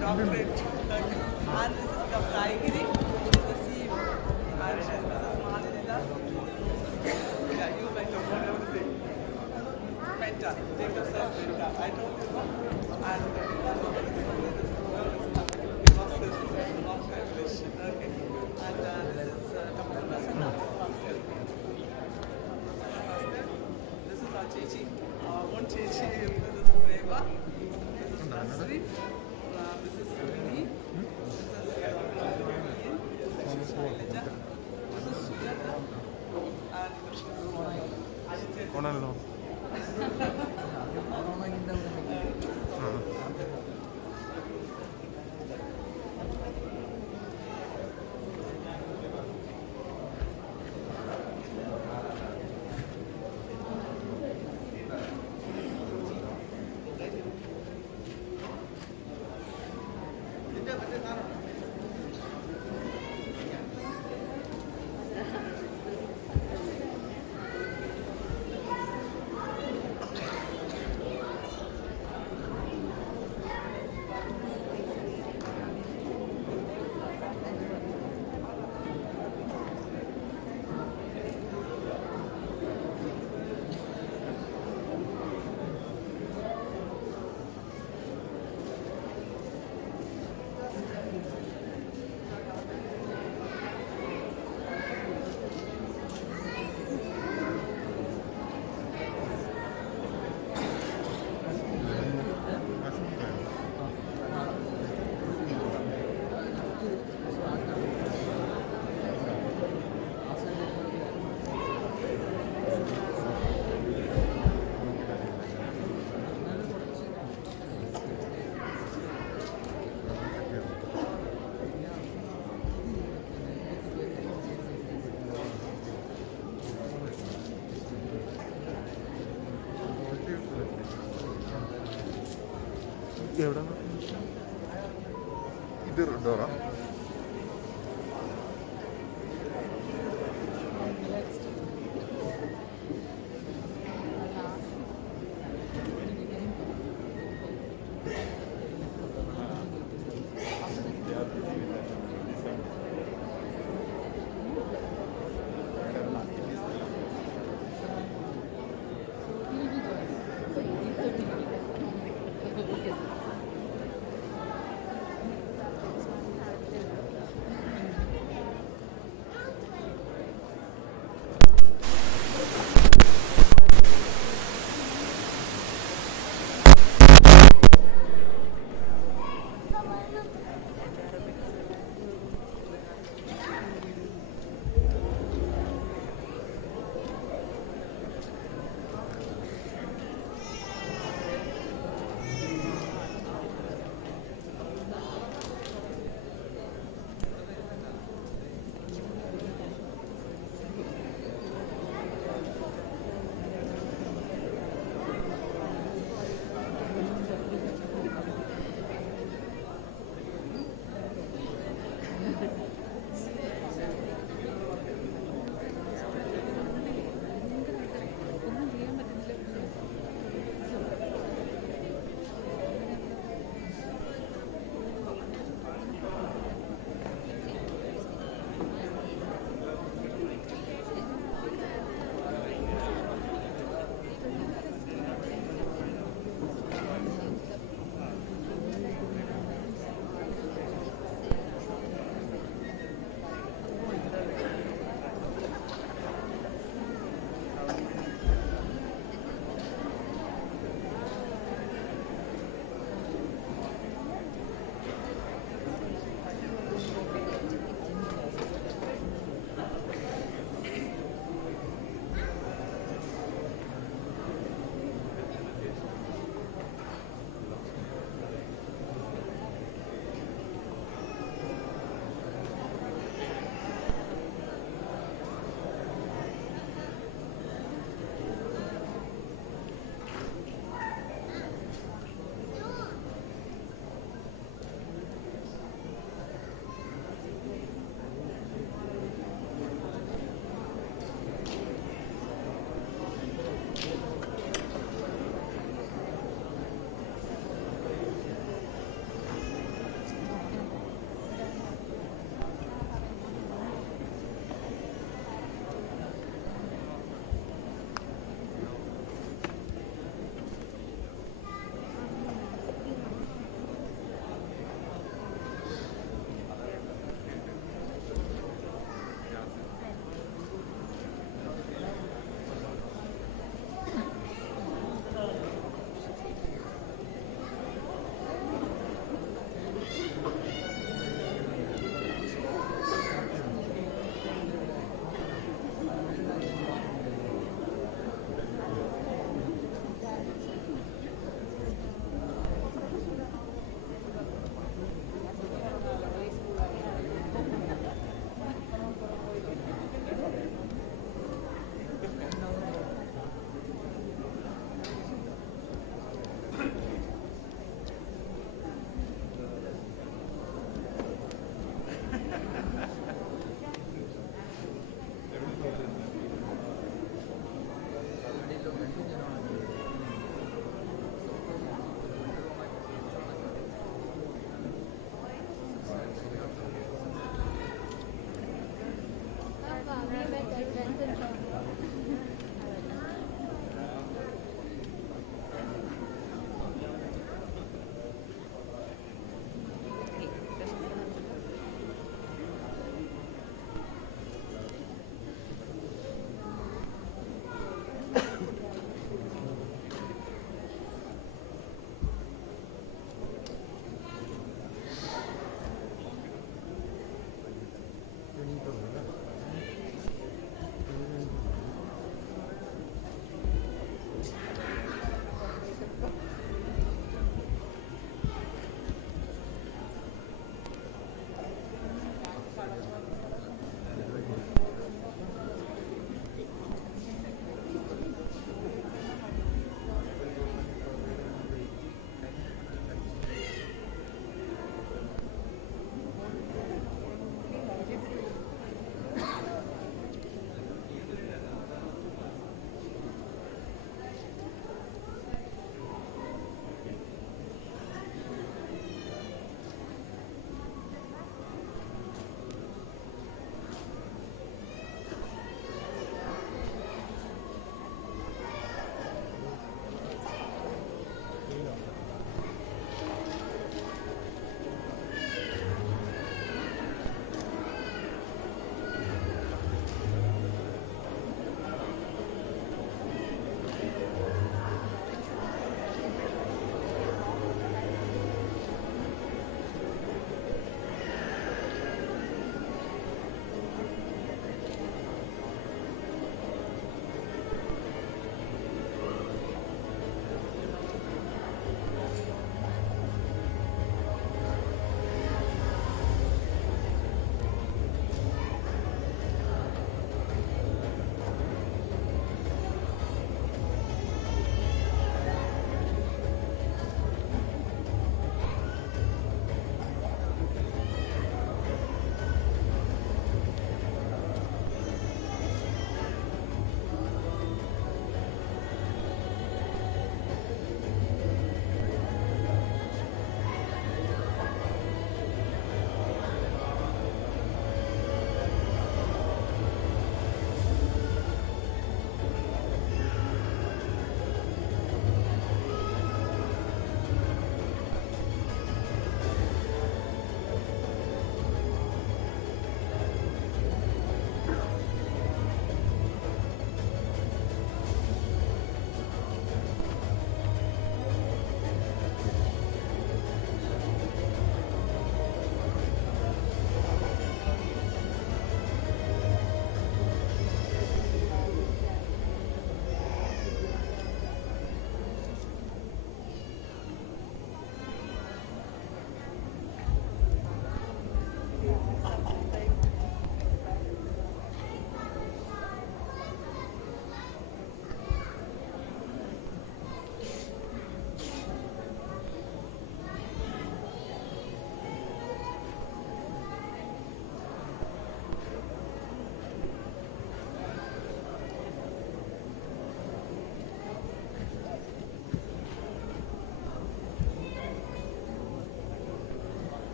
doctorate. And this is Dr. Aigiri, who is the CEO. And this is Mahalila. Yeah, you might have known everything. Mentor, Jacob says mentor. I told you what. And because of this, because this is not English. Okay. And this is Dr. Prasanna Pascal. This is our Chichi. One Chichi, this is Reva. This is Nasri. This is Srini. This is Shailaja. This is Sujata. And this is Konalo. എവിടെ ഇത് Dora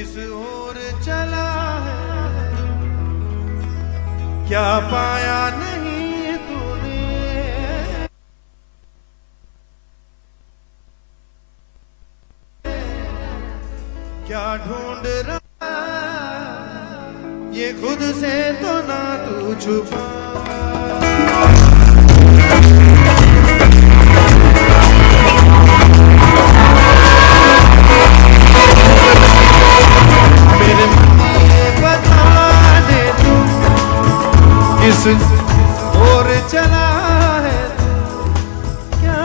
किस ओर चला है, क्या पाया नहीं तूने, क्या ढूंढ रहा ये खुद से तो ना तू छुपा। मेरे बता दे तू किस ओर चला है क्या।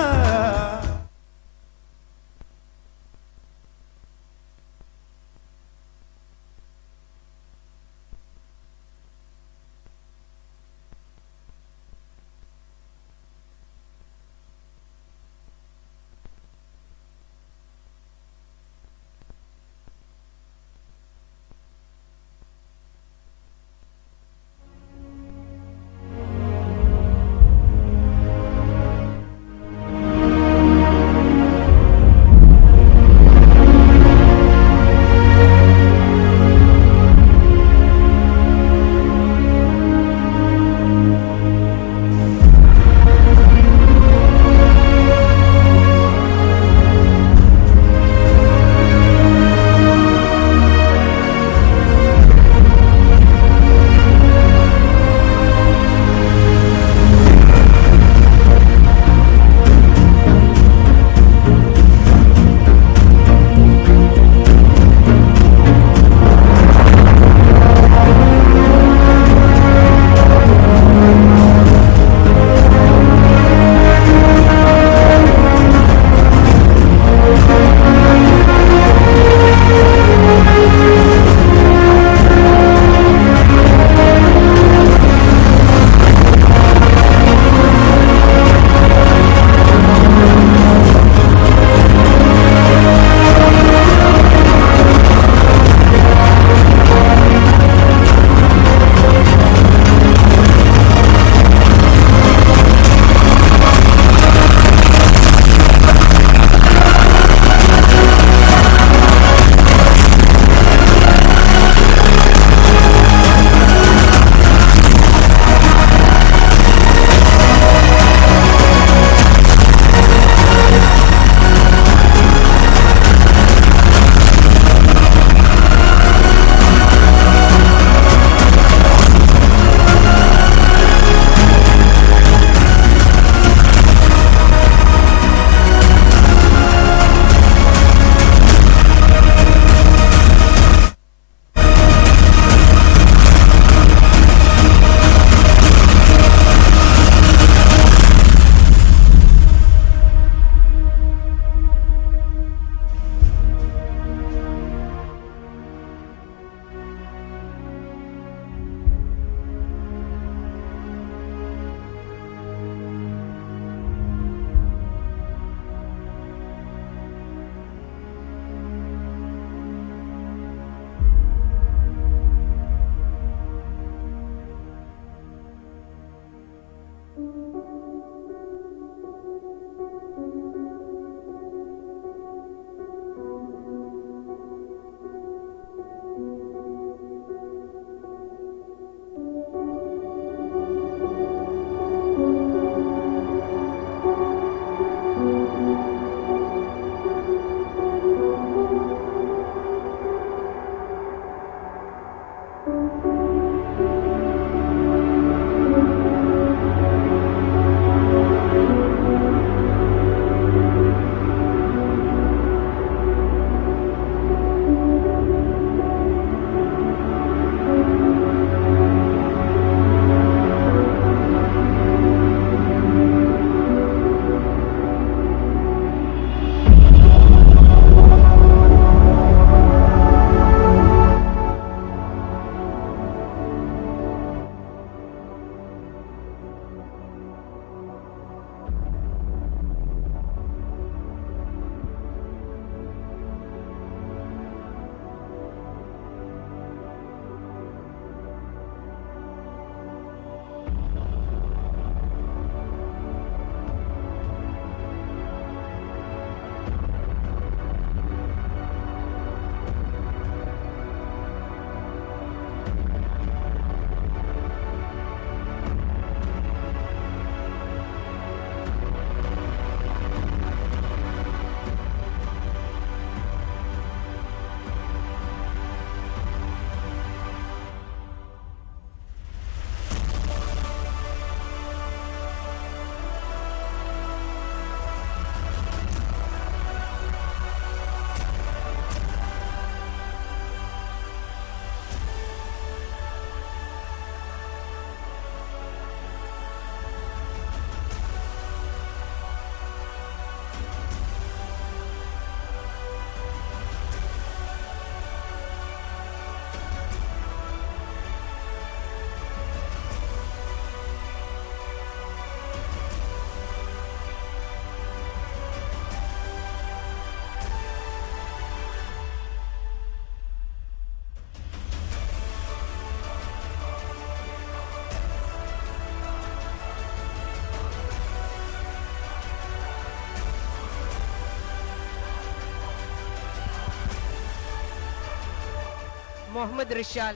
Mohammed Rishal.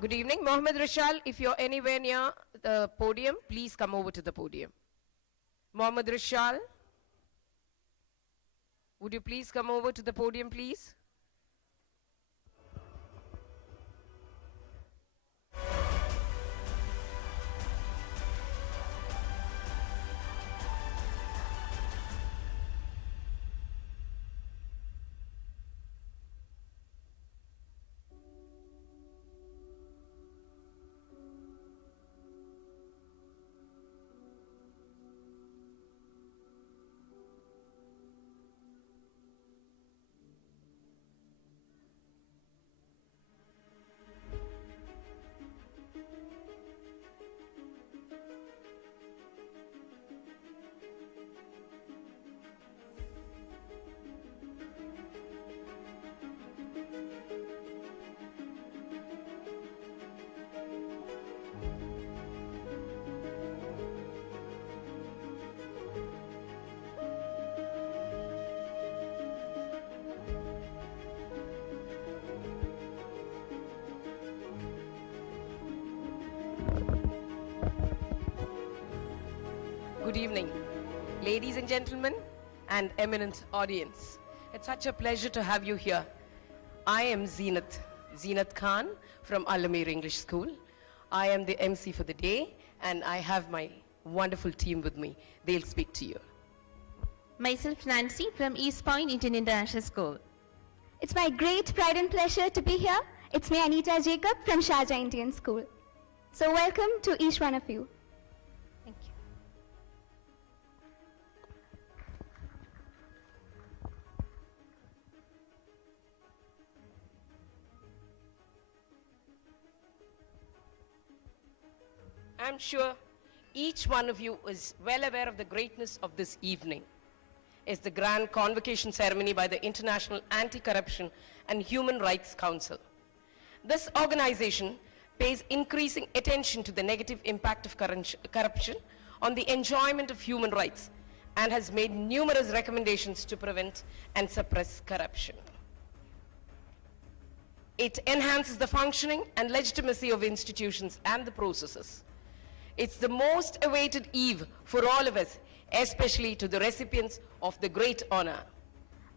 Good evening. Mohammed Rishal, if you're anywhere near the podium, please come over to the podium. Mohammed Rishal, would you please come over to the podium, please? Good evening, ladies and gentlemen, and eminent audience. It's such a pleasure to have you here. I am Zeenat Khan from Alamir English School. I am the MC for the day, and I have my wonderful team with me. They'll speak to you. Myself, Nancy, from East Point Indian International School. It's my great pride and pleasure to be here. It's me, Anita Jacob, from Sharjah Indian School. So welcome to each one of you. Thank you. I'm sure each one of you is well aware of the greatness of this evening. It's the grand convocation ceremony by the International Anti-Corruption and Human Rights Council. This organization pays increasing attention to the negative impact of corruption on the enjoyment of human rights and has made numerous recommendations to prevent and suppress corruption. It enhances the functioning and legitimacy of institutions and the processes. It's the most awaited eve for all of us, especially to the recipients of the great honor.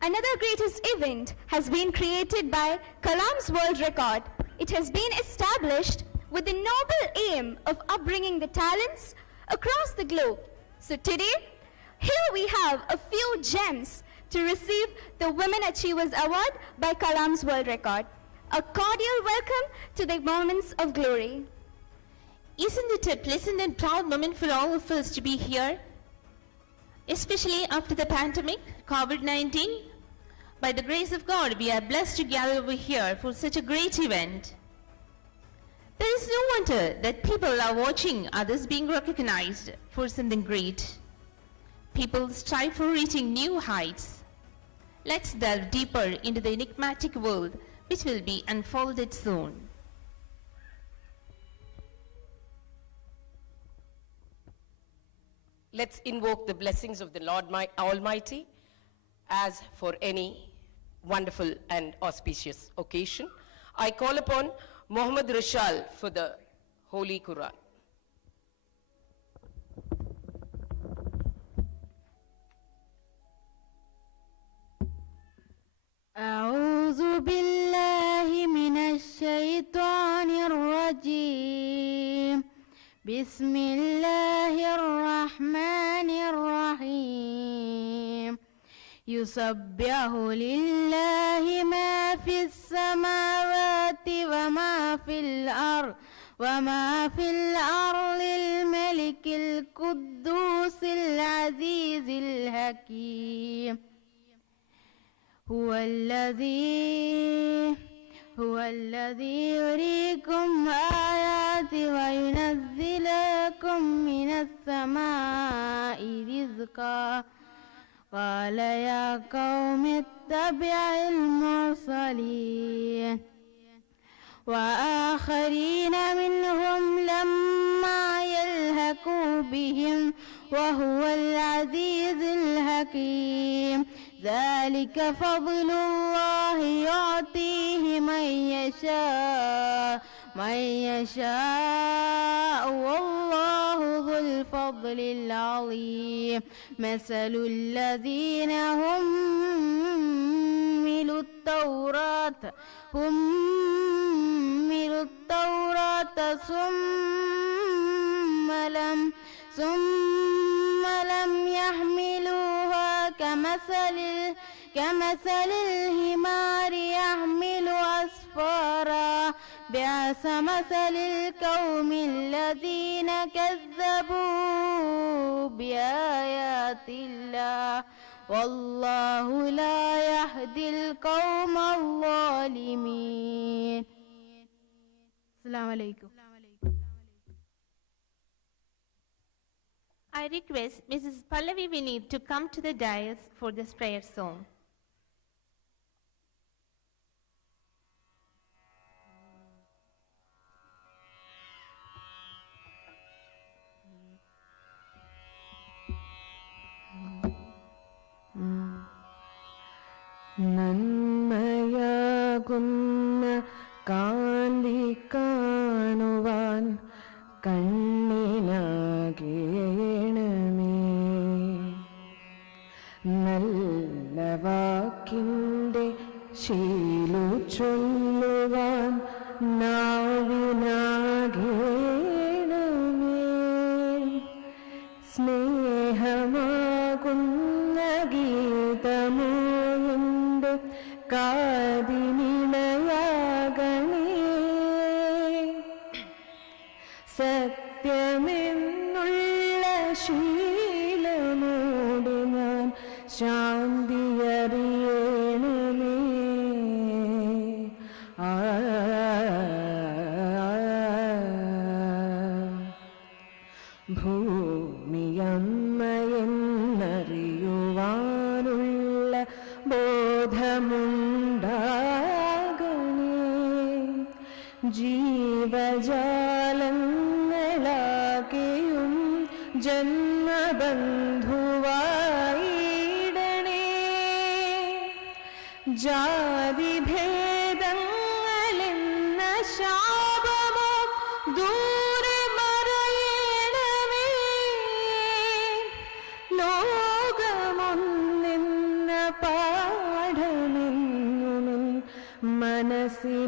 Another greatest event has been created by Kalam's World Record. It has been established with the noble aim of upbringing the talents across the globe. So today, here we have a few gems to receive the Women Achievers Award by Kalam's World Record. A cordial welcome to the moments of glory. Isn't it a pleasant and proud moment for all of us to be here? Especially after the pandemic, COVID-19. By the grace of God, we are blessed to gather over here for such a great event. There is no wonder that people are watching others being recognized for something great. People strive for reaching new heights. Let's delve deeper into the enigmatic world which will be unfolded soon. Let's invoke the blessings of the Lord Almighty as for any wonderful and auspicious occasion. I call upon Mohammed Rishal for the Holy Quran. أعوذ بالله من الشيطان الرجيم بسم الله الرحمن الرحيم يسبح لله ما في السماوات وما في الأرض الملك القدوس العزيز الحكيم هو الذي يريكم آياته وينزل لكم من السماء رزقا قال يا قوم اتبعوا المرسلين وآخرين منهم لما يلحقوا بهم وهو العزيز الحكيم ذلك فضل الله يعطيه من من يشاء والله ذو الفضل العظيم مثل الذين حملوا التوراة ثم لم يحملوها كمثل الحمار يحمل أسفارا بئس مثل القوم الذين كذبوا بآيات الله والله لا يهدي القوم الظالمين. السلام عليكم. I request Mrs. Pallavi Vineet to come to the dais for this prayer song. നന്മയാകുന്ന കാന്തി കാണുവാൻ കണ്ണിനാകേണമേ നല്ല വാക്കിൻ്റെ ശീലു ചൊല്ലുവാൻ നാവിനാകേണമേ സ്നേഹമാകുന്ന ഗീതമോ എൻ്റെ കാതിനിണയാകണേ സത്യമെന്നുള്ള ശീലമോട് ഞാൻ ശാന്തിയറിയണമേ. ഭൂമിയമ്മയെന്നറിയുവാനുള്ള ബോധമുണ്ടാകണേ. ജീവജാലങ്ങളാകെയും ജന്മബന്ധുവായിടണേ. ജാതിഭേദങ്ങളെന്ന ശാപമോ ദൂരെ മറയണമേ. ലോകമൊന്നെന്ന പാഠമെന്നുമെൻ മനസ്സിലെഴുതേണമേ.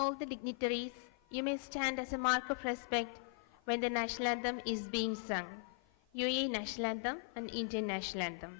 All the dignitaries, you may stand as a mark of respect when the national anthem is being sung. UAE national anthem and Indian national anthem.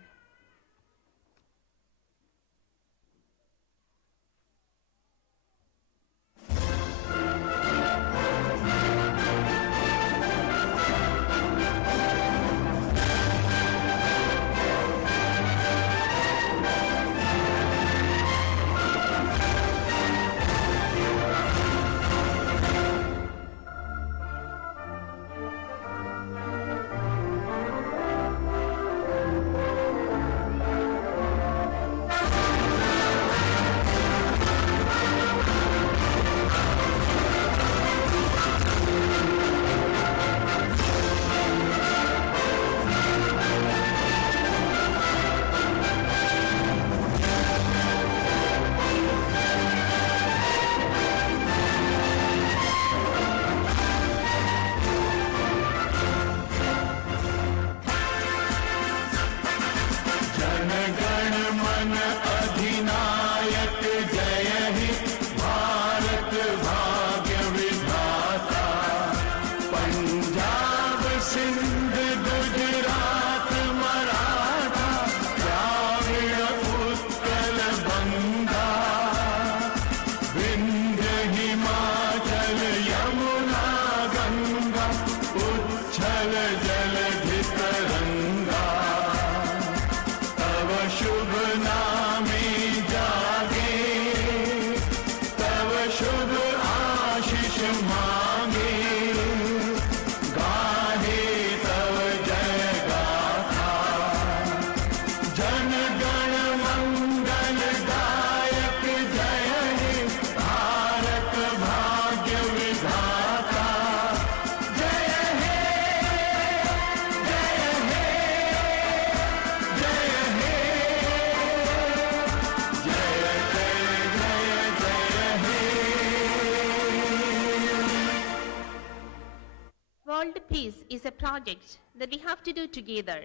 world peace is a project that we have to do together.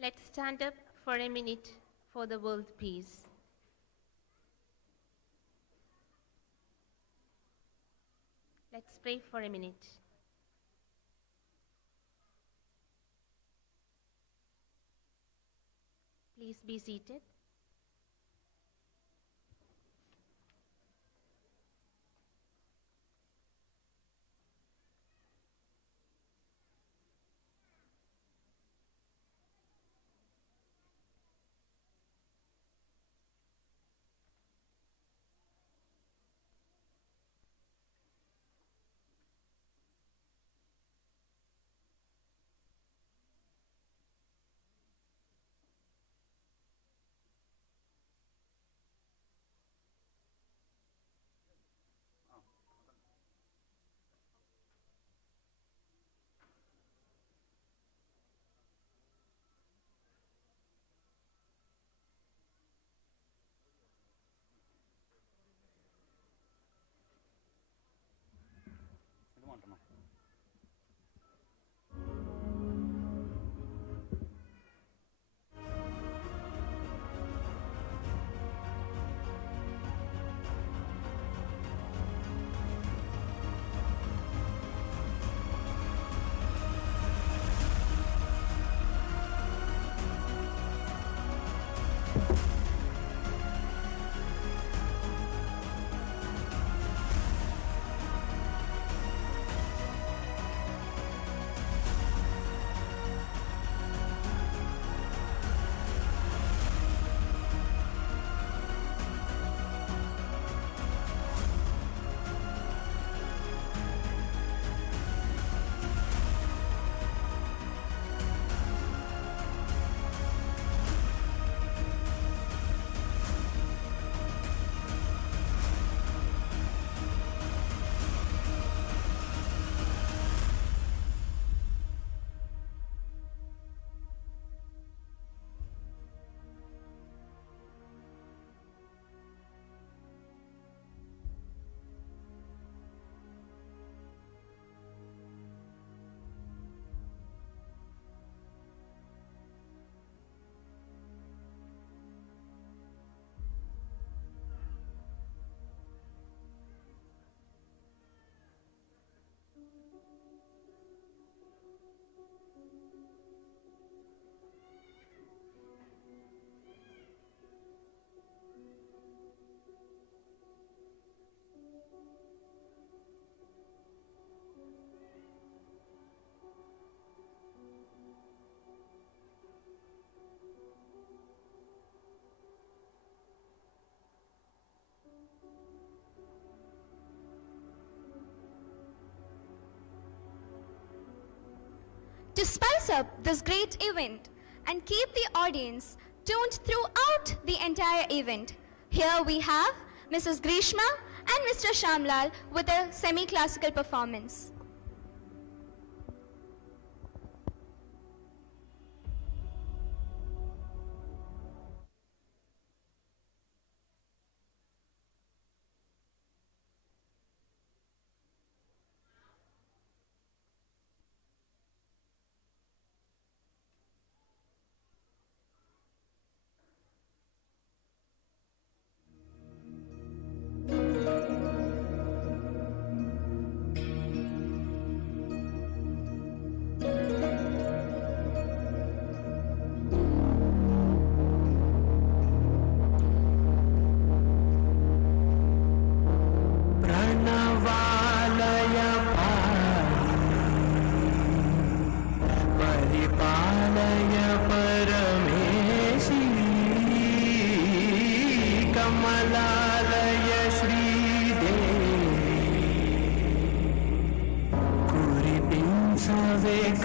Let's stand up for a minute for the world peace. Let's pray for a minute. Please be seated. To spice up this great event and keep the audience tuned throughout the entire event, here we have Mrs. Grishma and Mr. Shamlal with a semi-classical performance. Sharjah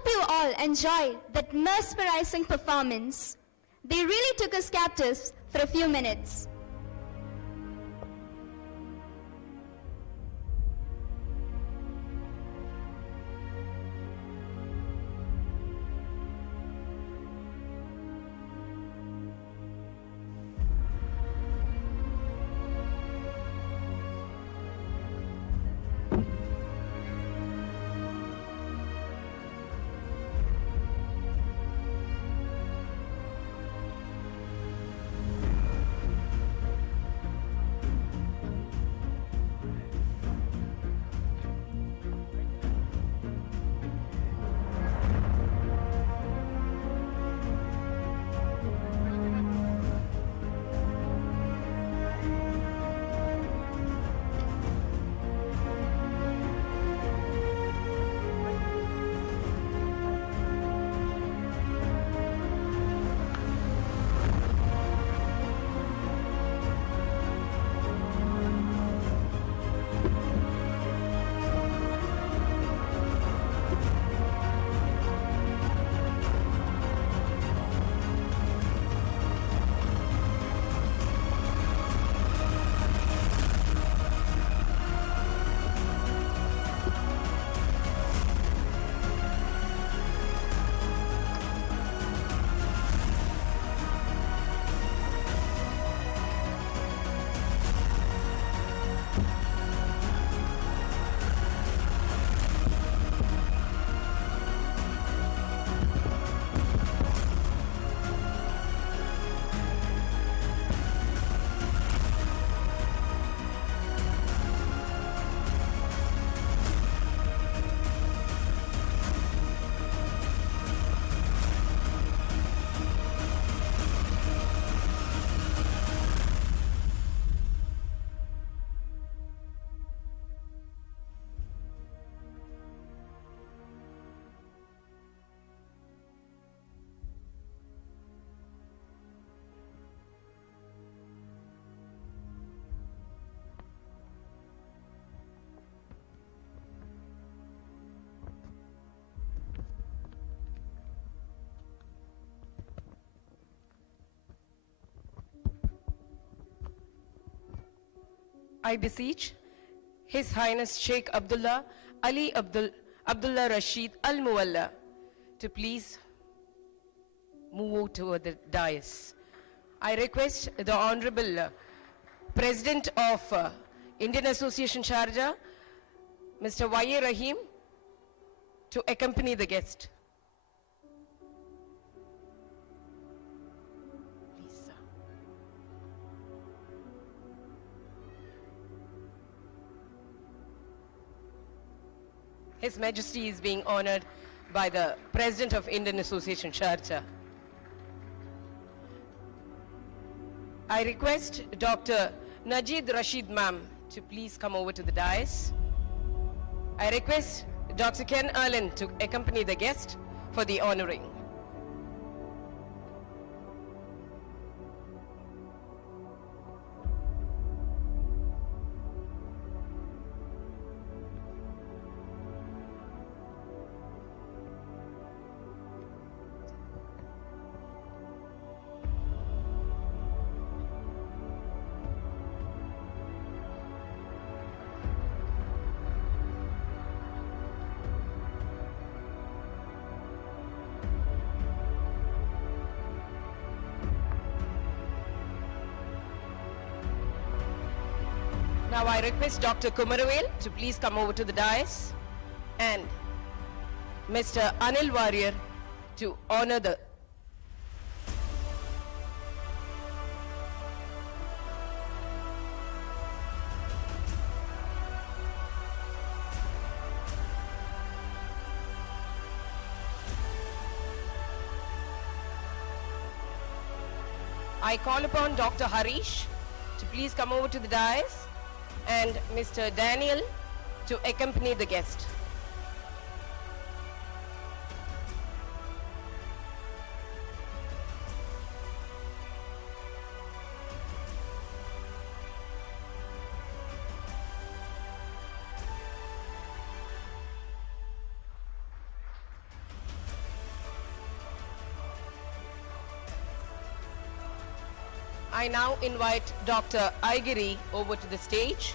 hope you all enjoyed that mesmerizing performance. They really took us captives for a few minutes. I beseech His Highness Sheikh Abdullah Ali Abdullah Rashid Al Muwalla to please move toward the dais. I request the Honorable President of Indian Association Sharjah, Mr. Y.A. Rahim, to accompany the guest. Please, sir. His Majesty is being honored by the President of Indian Association Sharjah. I request Dr. Najid Rashid ma'am to please come over to the dais. I request Dr. Ken Erlin to accompany the guest for the honoring. Now I request Dr. Kumaravel to please come over to the dais and Mr. Anil Warrior to honor the I call upon Dr. Harish to please come over to the dais and Mr. Daniel to accompany the guest. I now invite Dr. Aigiri over to the stage.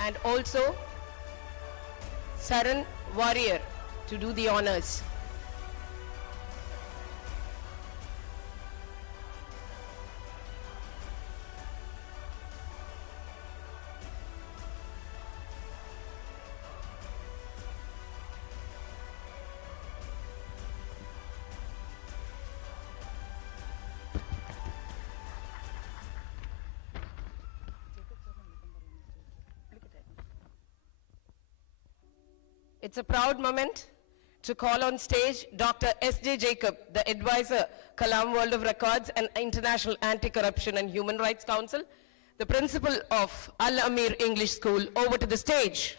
And also Saran Warrior to do the honors. It's a proud moment to call on stage Dr. S.J. Jacob, the advisor, Kalam World of Records and International Anti-Corruption and Human Rights Council, the principal of Al-Amir English School, over to the stage.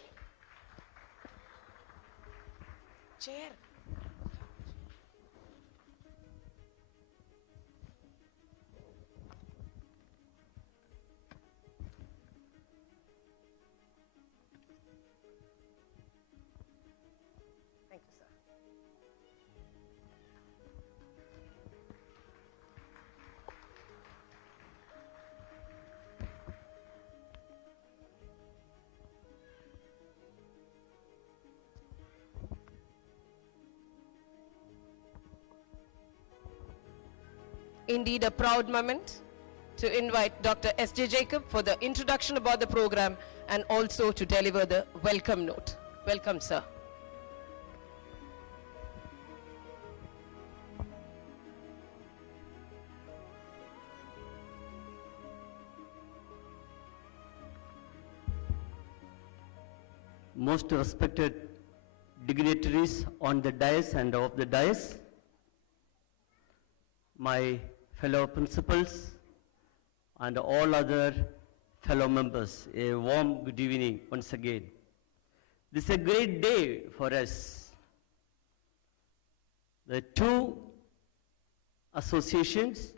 Chair. Thank you, sir. Indeed, a proud moment to invite Dr. S.J. Jacob for the introduction about the program and also to deliver the welcome note. Welcome, sir. Most respected dignitaries on the dais and off the dais, my fellow principals and all other fellow members, a warm good evening once again. This is a great day for us. The two associations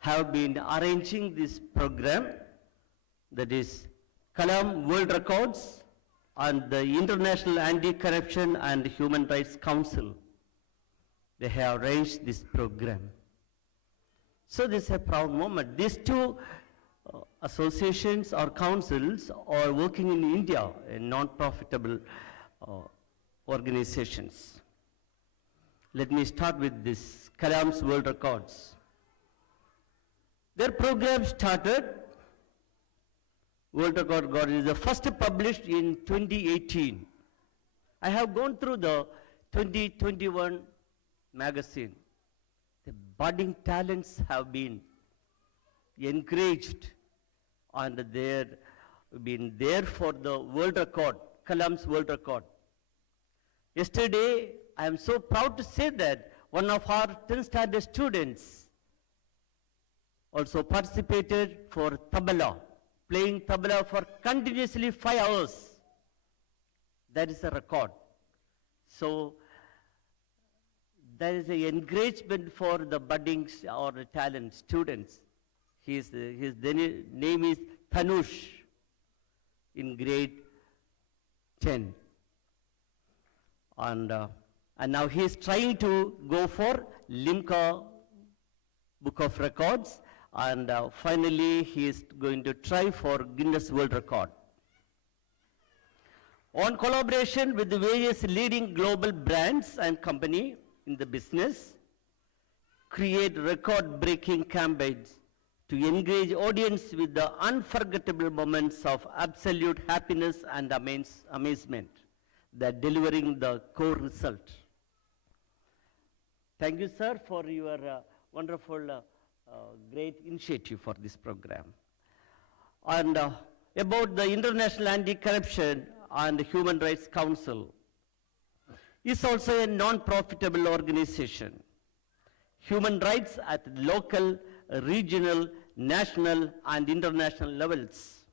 have been arranging this program, that is Kalam World Records and the International Anti-Corruption and Human Rights Council. They have arranged this program. So this is a proud moment. These two associations or councils are working in India in non-profitable organizations. Let me start with this Kalam's World Records. Their program started, World Record God is the first published in 2018. I have gone through the 2021 magazine. The budding talents have been encouraged and they've been there for the world record, Kalam's World Record. Yesterday, I am so proud to say that one of our 10th standard students also participated for tabla, playing tabla for continuously 5 hours. That is a record. So, there is an encouragement for the budding or the talent students. His name is Tanush in grade 10. And now he is trying to go for Limca Book of Records, and finally he is going to try for Guinness World Record. On collaboration with the various leading global brands and company in the business, create record-breaking campaigns to engage audience with the unforgettable moments of absolute happiness and amazement that delivering the core result. Thank you, sir, for your wonderful, great initiative for this program. And about the International Anti-Corruption and Human Rights Council, is also a non-profitable organization. Human rights at local, regional, national, and international levels.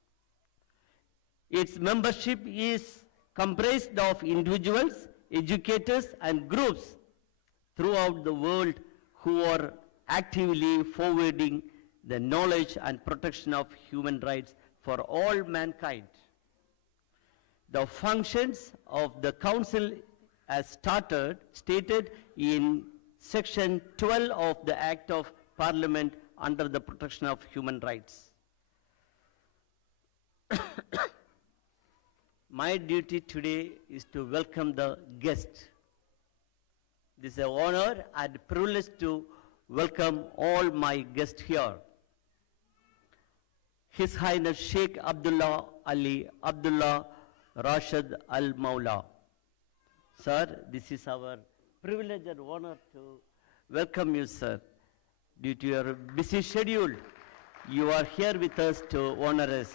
Its membership is comprised of individuals, educators, and groups throughout the world who are actively forwarding the knowledge and protection of human rights for all mankind. The functions of the Council as stated in Section 12 of the Act of Parliament under the Protection of Human Rights. My duty today is to welcome the guest. This is an honor and privilege to welcome all my guests here. His Highness Sheikh Abdullah Ali Abdullah Rashid Al Maula. Sir, this is our privilege and honor to welcome you, sir. Due to your busy schedule, you are here with us to honor us.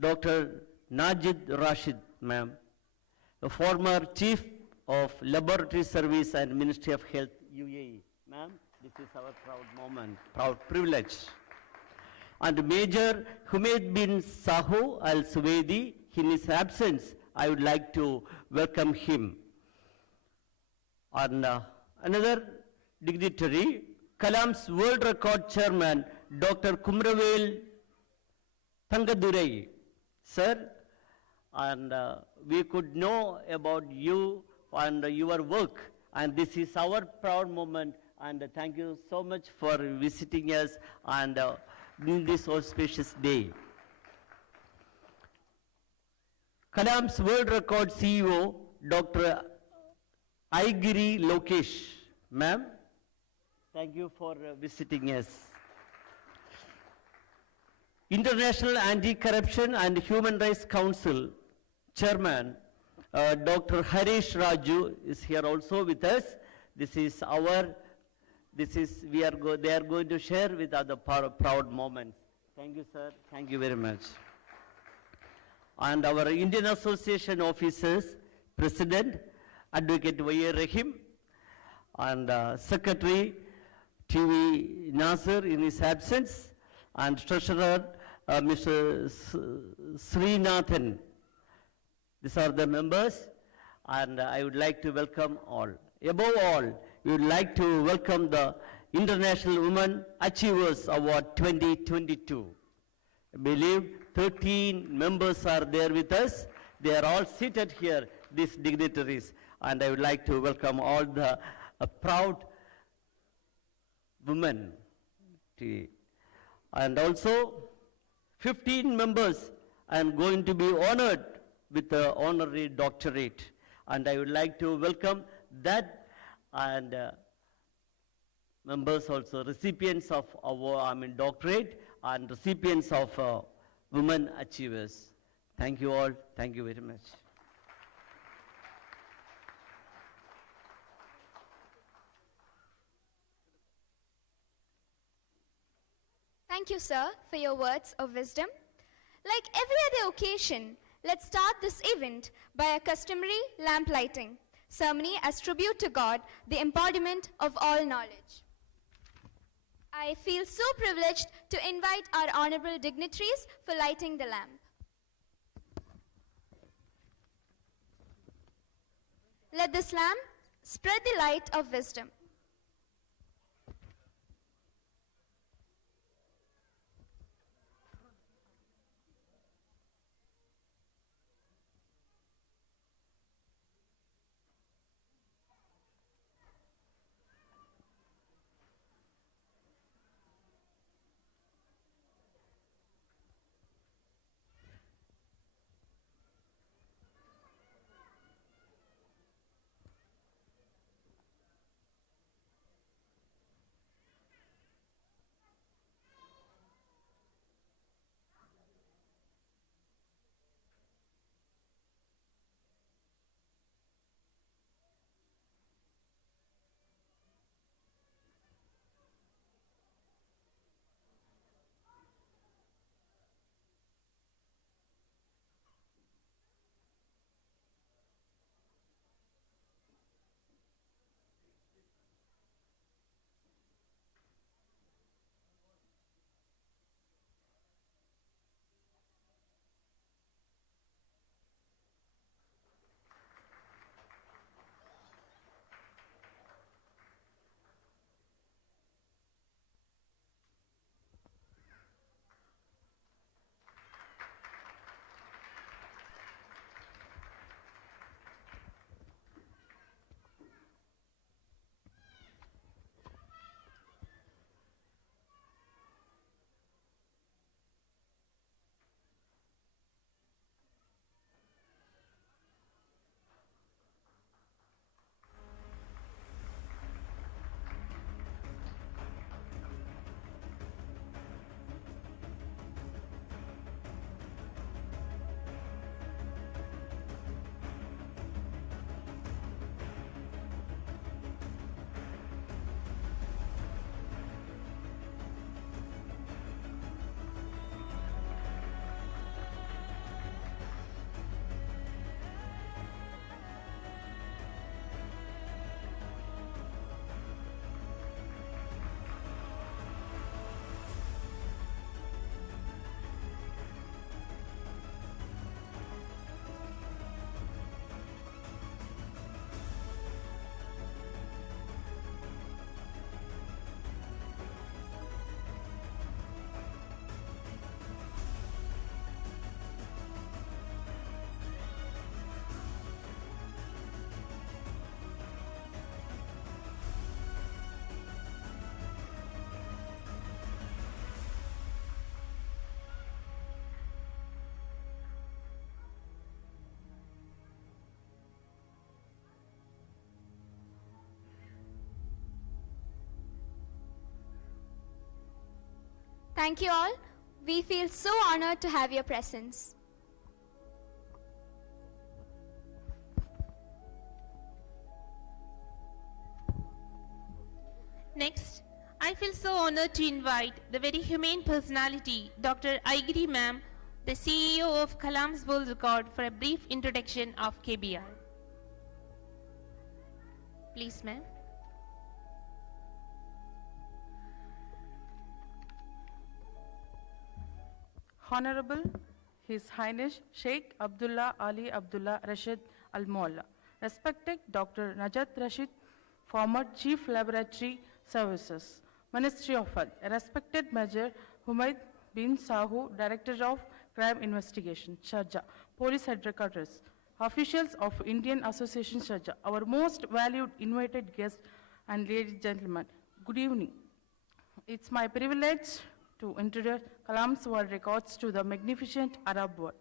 Dr. Najid Rashid, ma'am, the former Chief of Laboratory Service and Ministry of Health, UAE. Ma'am, this is our proud moment, proud privilege. And Major Humaid bin Sahu Al Suwaidi, in his absence, I would like to welcome him. And another dignitary, Kalam's World Record Chairman, Dr. Kumravel Tangadurai. Sir, and we could know about you and your work, and this is our proud moment, and thank you so much for visiting us and in this auspicious day. Kalam's World Record CEO, Dr. Aigiri Lokesh. Ma'am, thank you for visiting us. International Anti-Corruption and Human Rights Council Chairman, Dr. Harish Raju is here also with us. They are going to share with other proud moments. Thank you, sir. Thank you very much. And our Indian Association officers, President, Advocate Y.A. Rahim, and Secretary T.V. Nasser in his absence, and Treasurer Mr. Srinathan. These are the members, and I would like to welcome all. Above all, we would like to welcome the International Women Achievers Award 2022. I believe 13 members are there with us. They are all seated here, these dignitaries, and I would like to welcome all the proud women. And also 15 members are going to be honored with the honorary doctorate, and I would like to welcome that, and members also recipients of award, doctorate, and recipients of Women Achievers. Thank you all. Thank you very much. Thank you, sir, for your words of wisdom. Like every other occasion, let's start this event by a customary lamp lighting ceremony as tribute to God, the embodiment of all knowledge. I feel so privileged to invite our honorable dignitaries for lighting the lamp. Let this lamp spread the light of wisdom. Thank you all. We feel so honored to have your presence. Next, I feel so honored to invite the very humane personality, Dr. Aigiri ma'am, the CEO of Kalam's World Record, for a brief introduction of KBR. Please, ma'am. Honorable His Highness Sheikh Abdullah Ali Abdullah Rashid Al Mualla, respected Dr. Najat Rashid, former Chief Laboratory Services, Ministry of Health, respected Major Humaid bin Sahu, Director of Crime Investigation, Sharjah, Police Headquarters, officials of Indian Association Sharjah, our most valued invited guests and ladies and gentlemen, good evening. It's my privilege to introduce Kalam's World Records to the magnificent Arab world.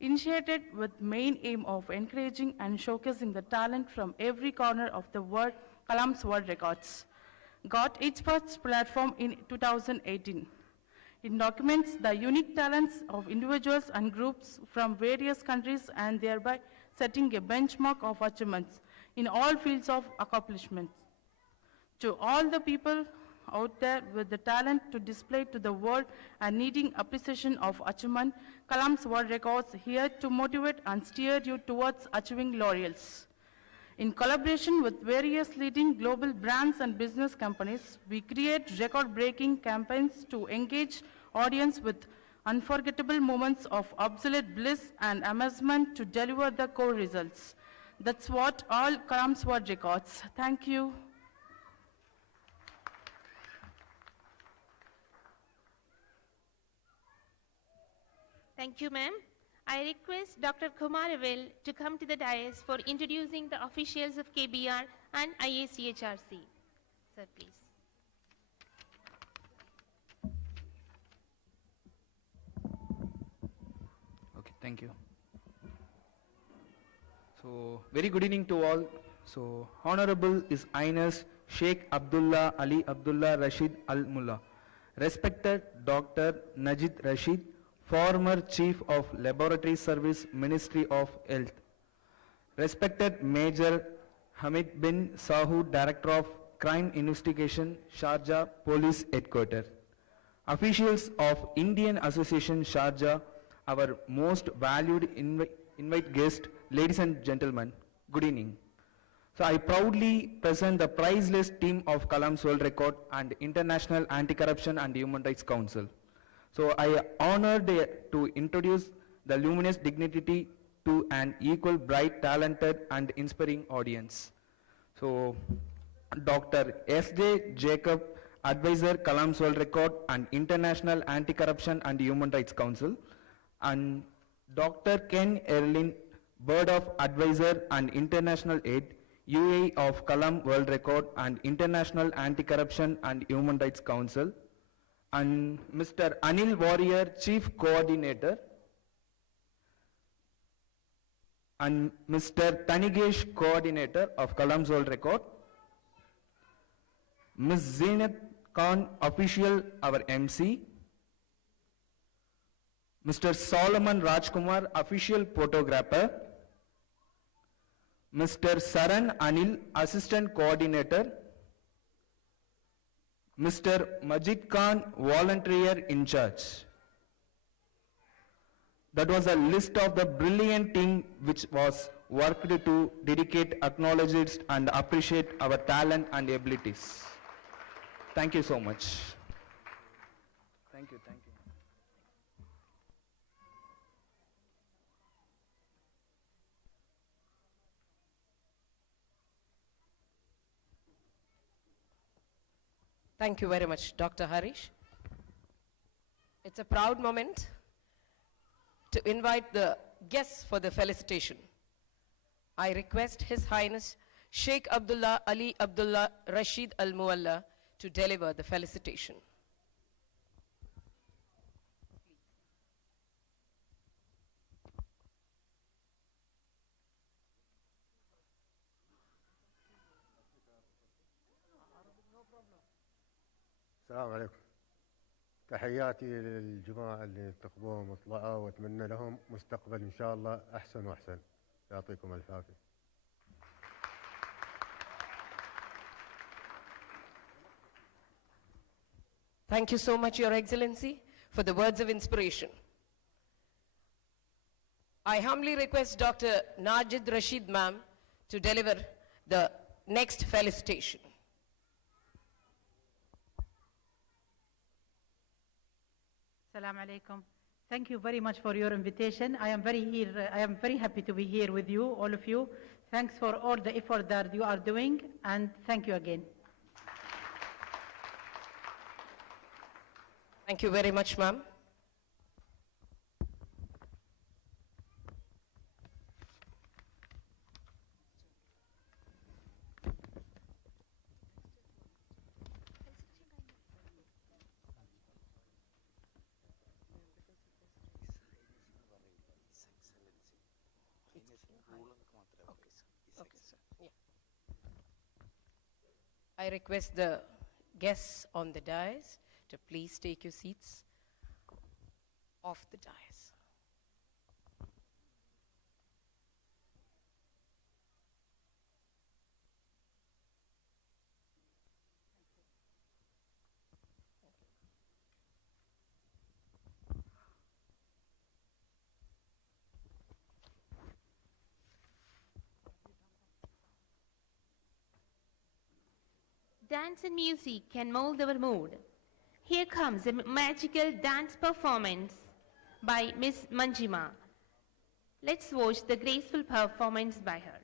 Initiated with main aim of encouraging and showcasing the talent from every corner of the world, Kalam's World Records got its first platform in 2018. It documents the unique talents of individuals and groups from various countries and thereby setting a benchmark of achievements in all fields of accomplishments. To all the people out there with the talent to display to the world and needing appreciation of achievement, Kalam's World Records here to motivate and steer you towards achieving laurels. In collaboration with various leading global brands and business companies, we create record-breaking campaigns to engage audience with unforgettable moments of absolute bliss and amazement to deliver the core results. That's what all Kalam's World Records. Thank you. Thank you, ma'am. I request Dr. Kumaravel to come to the dais for introducing the officials of KBR and IACHRC. Sir, please. Okay, thank you. So, very good evening to all. So, Honorable His Highness Sheikh Abdullah Ali Abdullah Rashid Al Mullah, respected Dr. Najid Rashid, former Chief of Laboratory Service, Ministry of Health, respected Major Hamid bin Sahu, Director of Crime Investigation, Sharjah Police Headquarters, officials of Indian Association Sharjah, our most valued invite guest, ladies and gentlemen, good evening. So I proudly present the prizeless team of Kalam's World Record and International Anti-Corruption and Human Rights Council. So I honored to introduce the luminous dignity to an equal, bright, talented and inspiring audience. So Dr. S.J. Jacob, Advisor, Kalam's World Record and International Anti-Corruption and Human Rights Council, and Dr. Ken Erlin, Board of Advisor and International Aid, UAE of Kalam World Record and International Anti-Corruption and Human Rights Council, and Mr. Anil Warrior, Chief Coordinator, and Mr. Tanigesh, Coordinator of Kalam's World Record, Ms. Zinat Khan, Official, our MC, Mr. Solomon Rajkumar, Official Photographer, Mr. Saran Anil, Assistant Coordinator, Mr. Majid Khan, Volunteer in Charge. That was a list of the brilliant team which was worked to dedicate, acknowledge and appreciate our talent and abilities. Thank you so much. Thank you, thank you. Thank you very much, Dr. Harish. It's a proud moment to invite the guests for the felicitation. I request His Highness Sheikh Abdullah Ali Abdullah Rashid Al Mualla to deliver the felicitation. السلام عليكم. تحياتي للجماعة اللي انتخبوهم وطلعوا، واتمنى لهم مستقبل ان شاء الله احسن واحسن. يعطيكم الف عافية. Thank you so much, Your Excellency, for the words of inspiration. I humbly request Dr. Najid Rashid ma'am to deliver the next felicitation. Assalamu alaikum. Thank you very much for your invitation. I am very happy to be here with you, all of you. Thanks for all the effort that you are doing, and thank you again. Thank you very much, ma'am. I request the guests on the dais to please take your seats off the dais. Dance and music can mold our mood. Here comes a magical dance performance by Miss Manjima. Let's watch the graceful performance by her.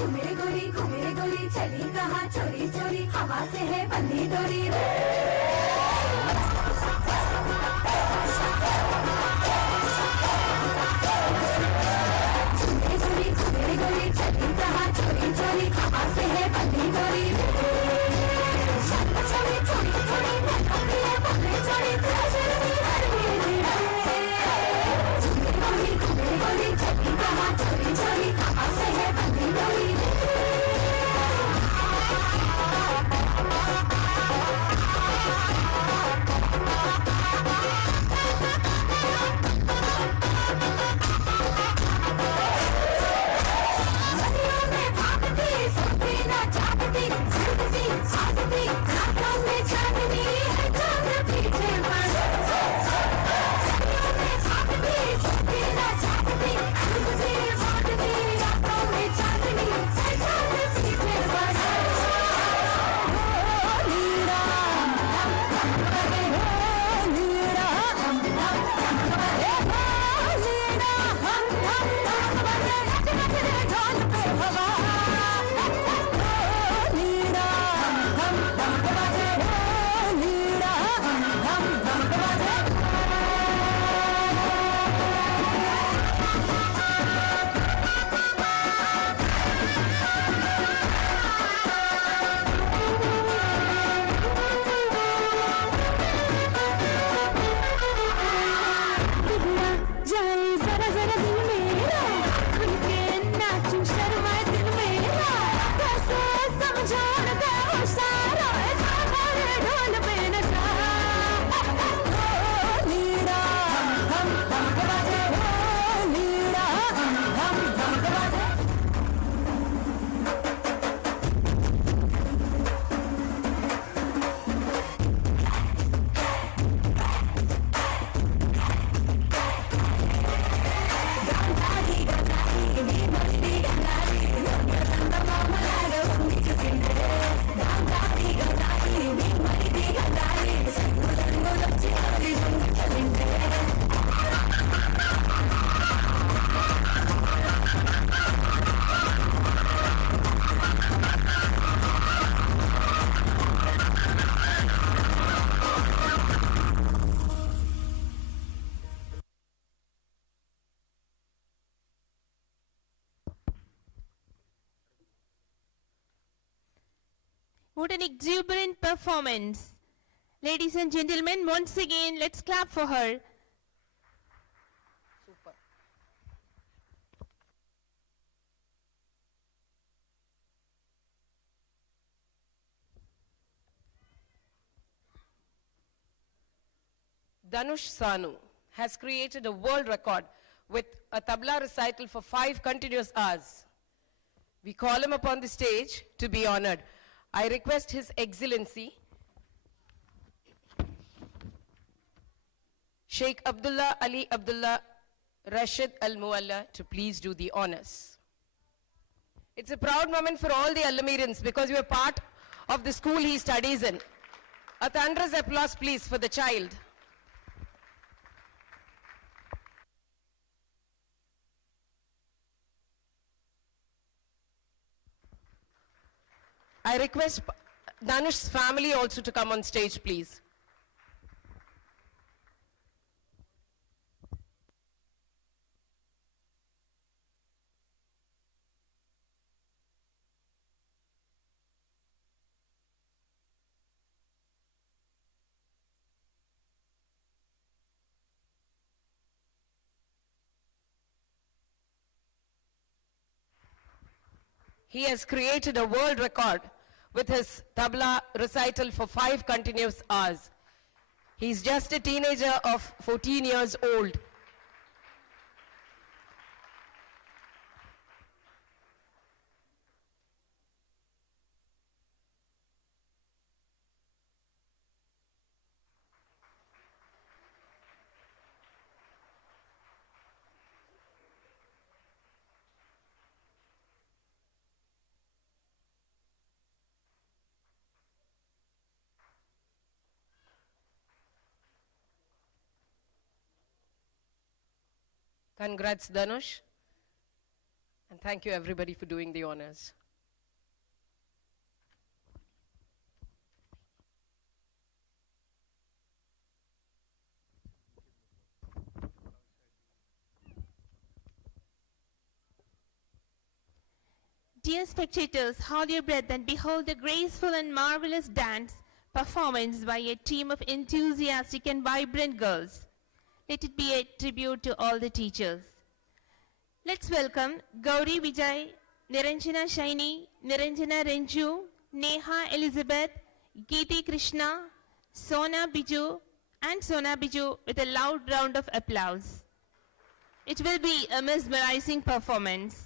घुमेरे गोली चली कहाँ चोरी चोरी हवा से है बंधी डोरी घुमेरे गोली चली कहाँ चोरी चोरी हवा से है बंधी डोरी चोरी चोरी चोरी बंदी चोरी घुमेरे गोली चली कहाँ चोरी चोरी हवा से है बंधी डोरी What an exuberant performance. Ladies and gentlemen, once again, let's clap for her. Super. Dhanush Sanu has created a world record with a tabla recital for 5 continuous hours. We call him upon the stage to be honored. I request His Excellency, Sheikh Abdullah Ali Abdullah Rashid Al Mualla, to please do the honors. It's a proud moment for all the Almerians because you are part of the school he studies in. A thunderous applause, please, for the child. I request Dhanush's family also to come on stage, please. He has created a world record with his tabla recital for 5 continuous hours. He's just a teenager of 14 years old. Congrats, Dhanush. And thank you, everybody, for doing the honors. Dear spectators, hold your breath and behold the graceful and marvelous dance performance by a team of enthusiastic and vibrant girls. Let it be a tribute to all the teachers. Let's welcome Gauri Vijay, Niranjana Shaini, Niranjana Renju, Neha Elizabeth, Geeti Krishna, Sona Biju, and Sona Biju with a loud round of applause. It will be a mesmerizing performance.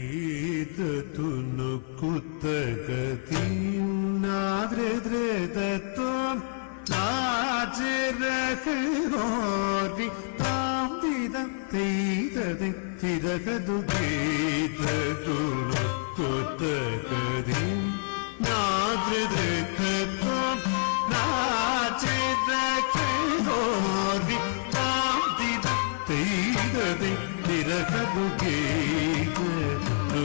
ಗೀತ ತುನು ಕುತ್ತಗತಿಂ ನಾದ್ರೆದ್ರೆದತ್ತೋಂ ನಾಚಿರಕೋರಿ ತಾಂ ದಿದಂ ತೈದದೆ ತಿರಗದು ಗೀತ ತುನು ಕುತ್ತಗತಿಂ ನಾದ್ರೆದ್ರೆದತ್ತೋಂ ನಾಚಿರಕೋರಿ ತಾಂ ದಿದಂ ತೈದದೆ ತಿರಗದು ಗೀತ ತುನು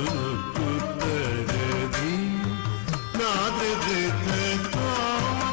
ಕುತ್ತಗತಿಂ ನಾದ್ರೆದ್ರೆದತ್ತೋಂ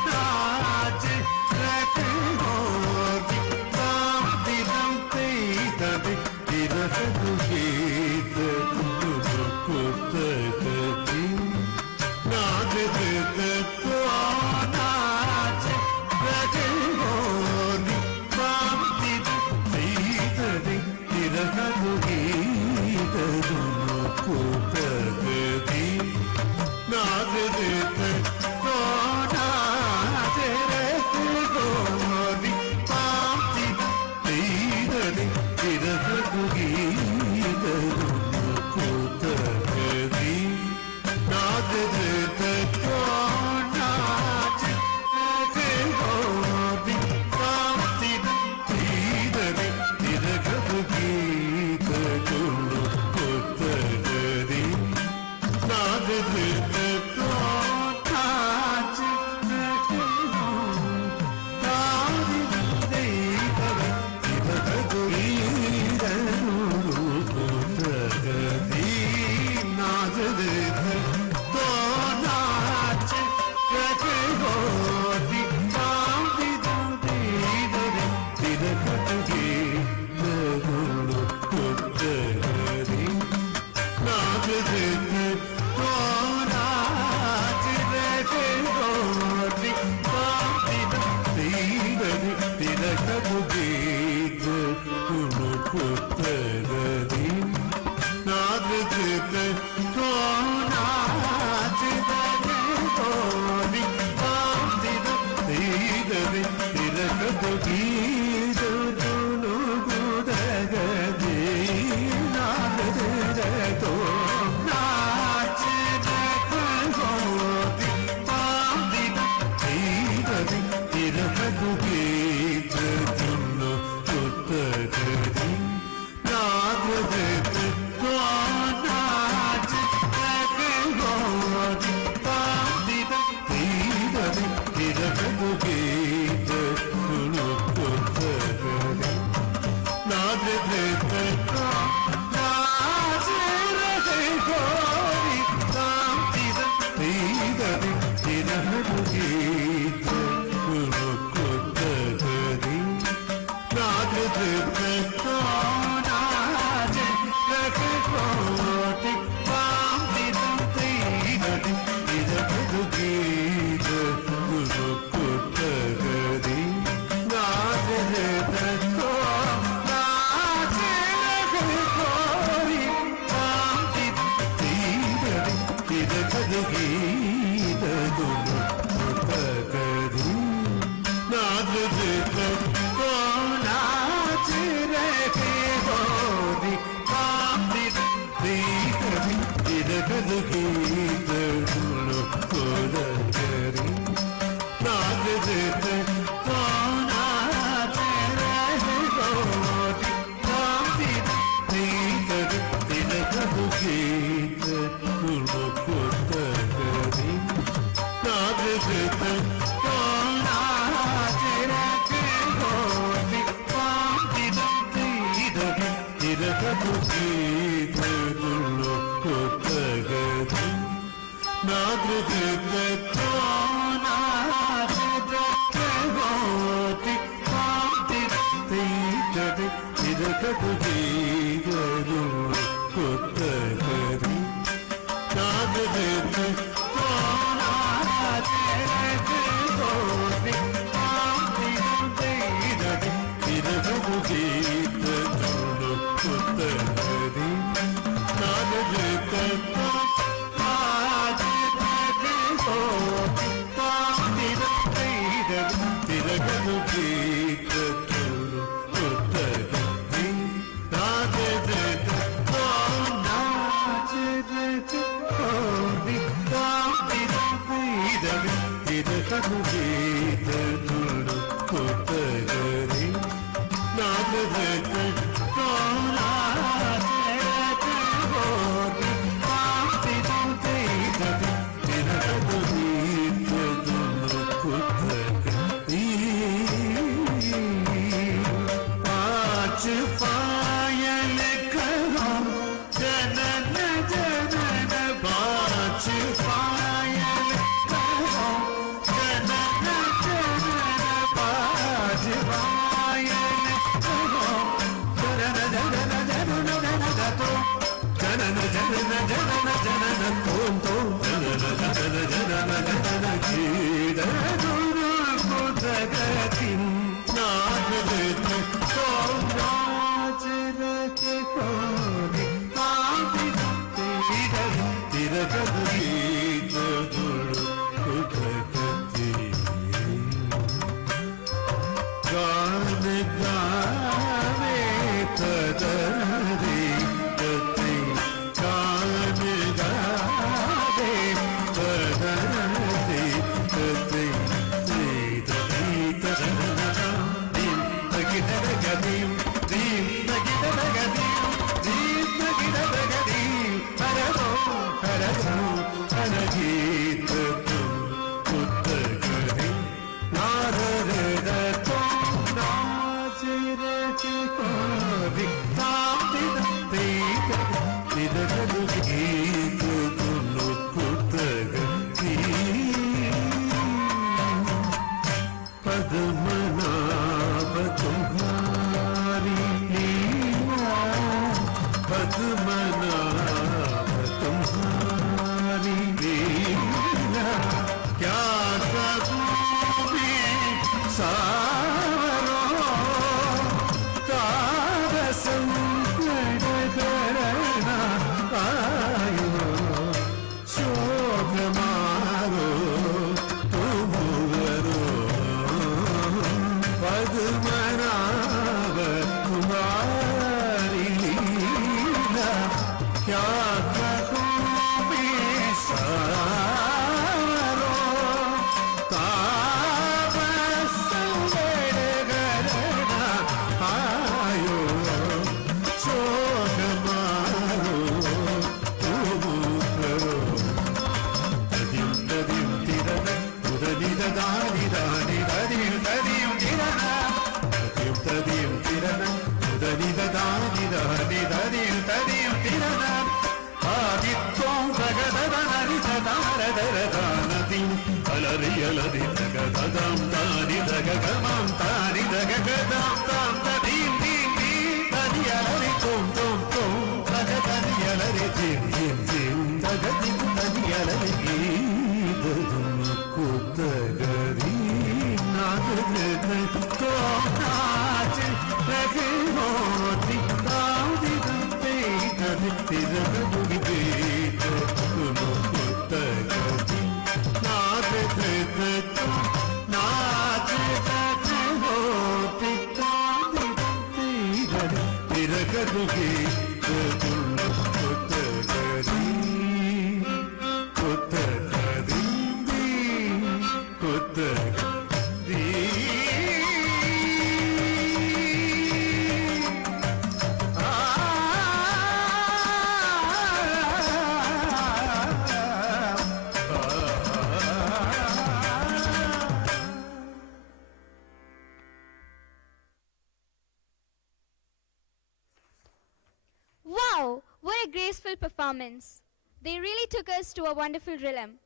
Wow, what a graceful performance. They really took us to a wonderful realm.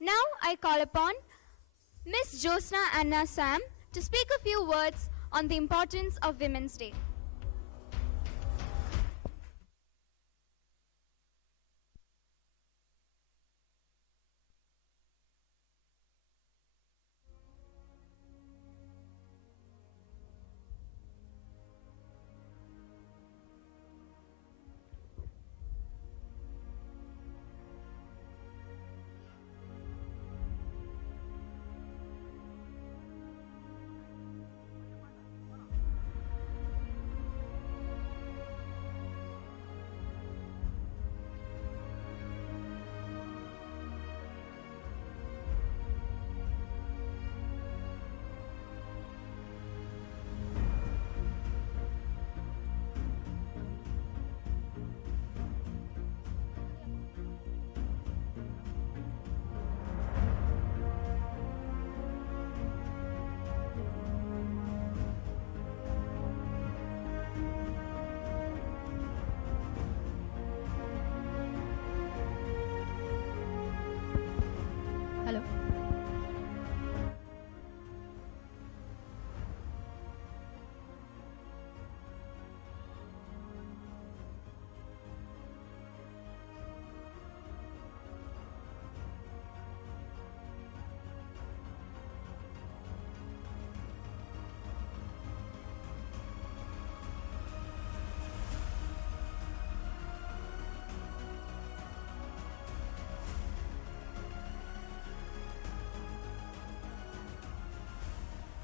Now I call upon Miss Josna Anna Sam to speak a few words on the importance of Women's Day.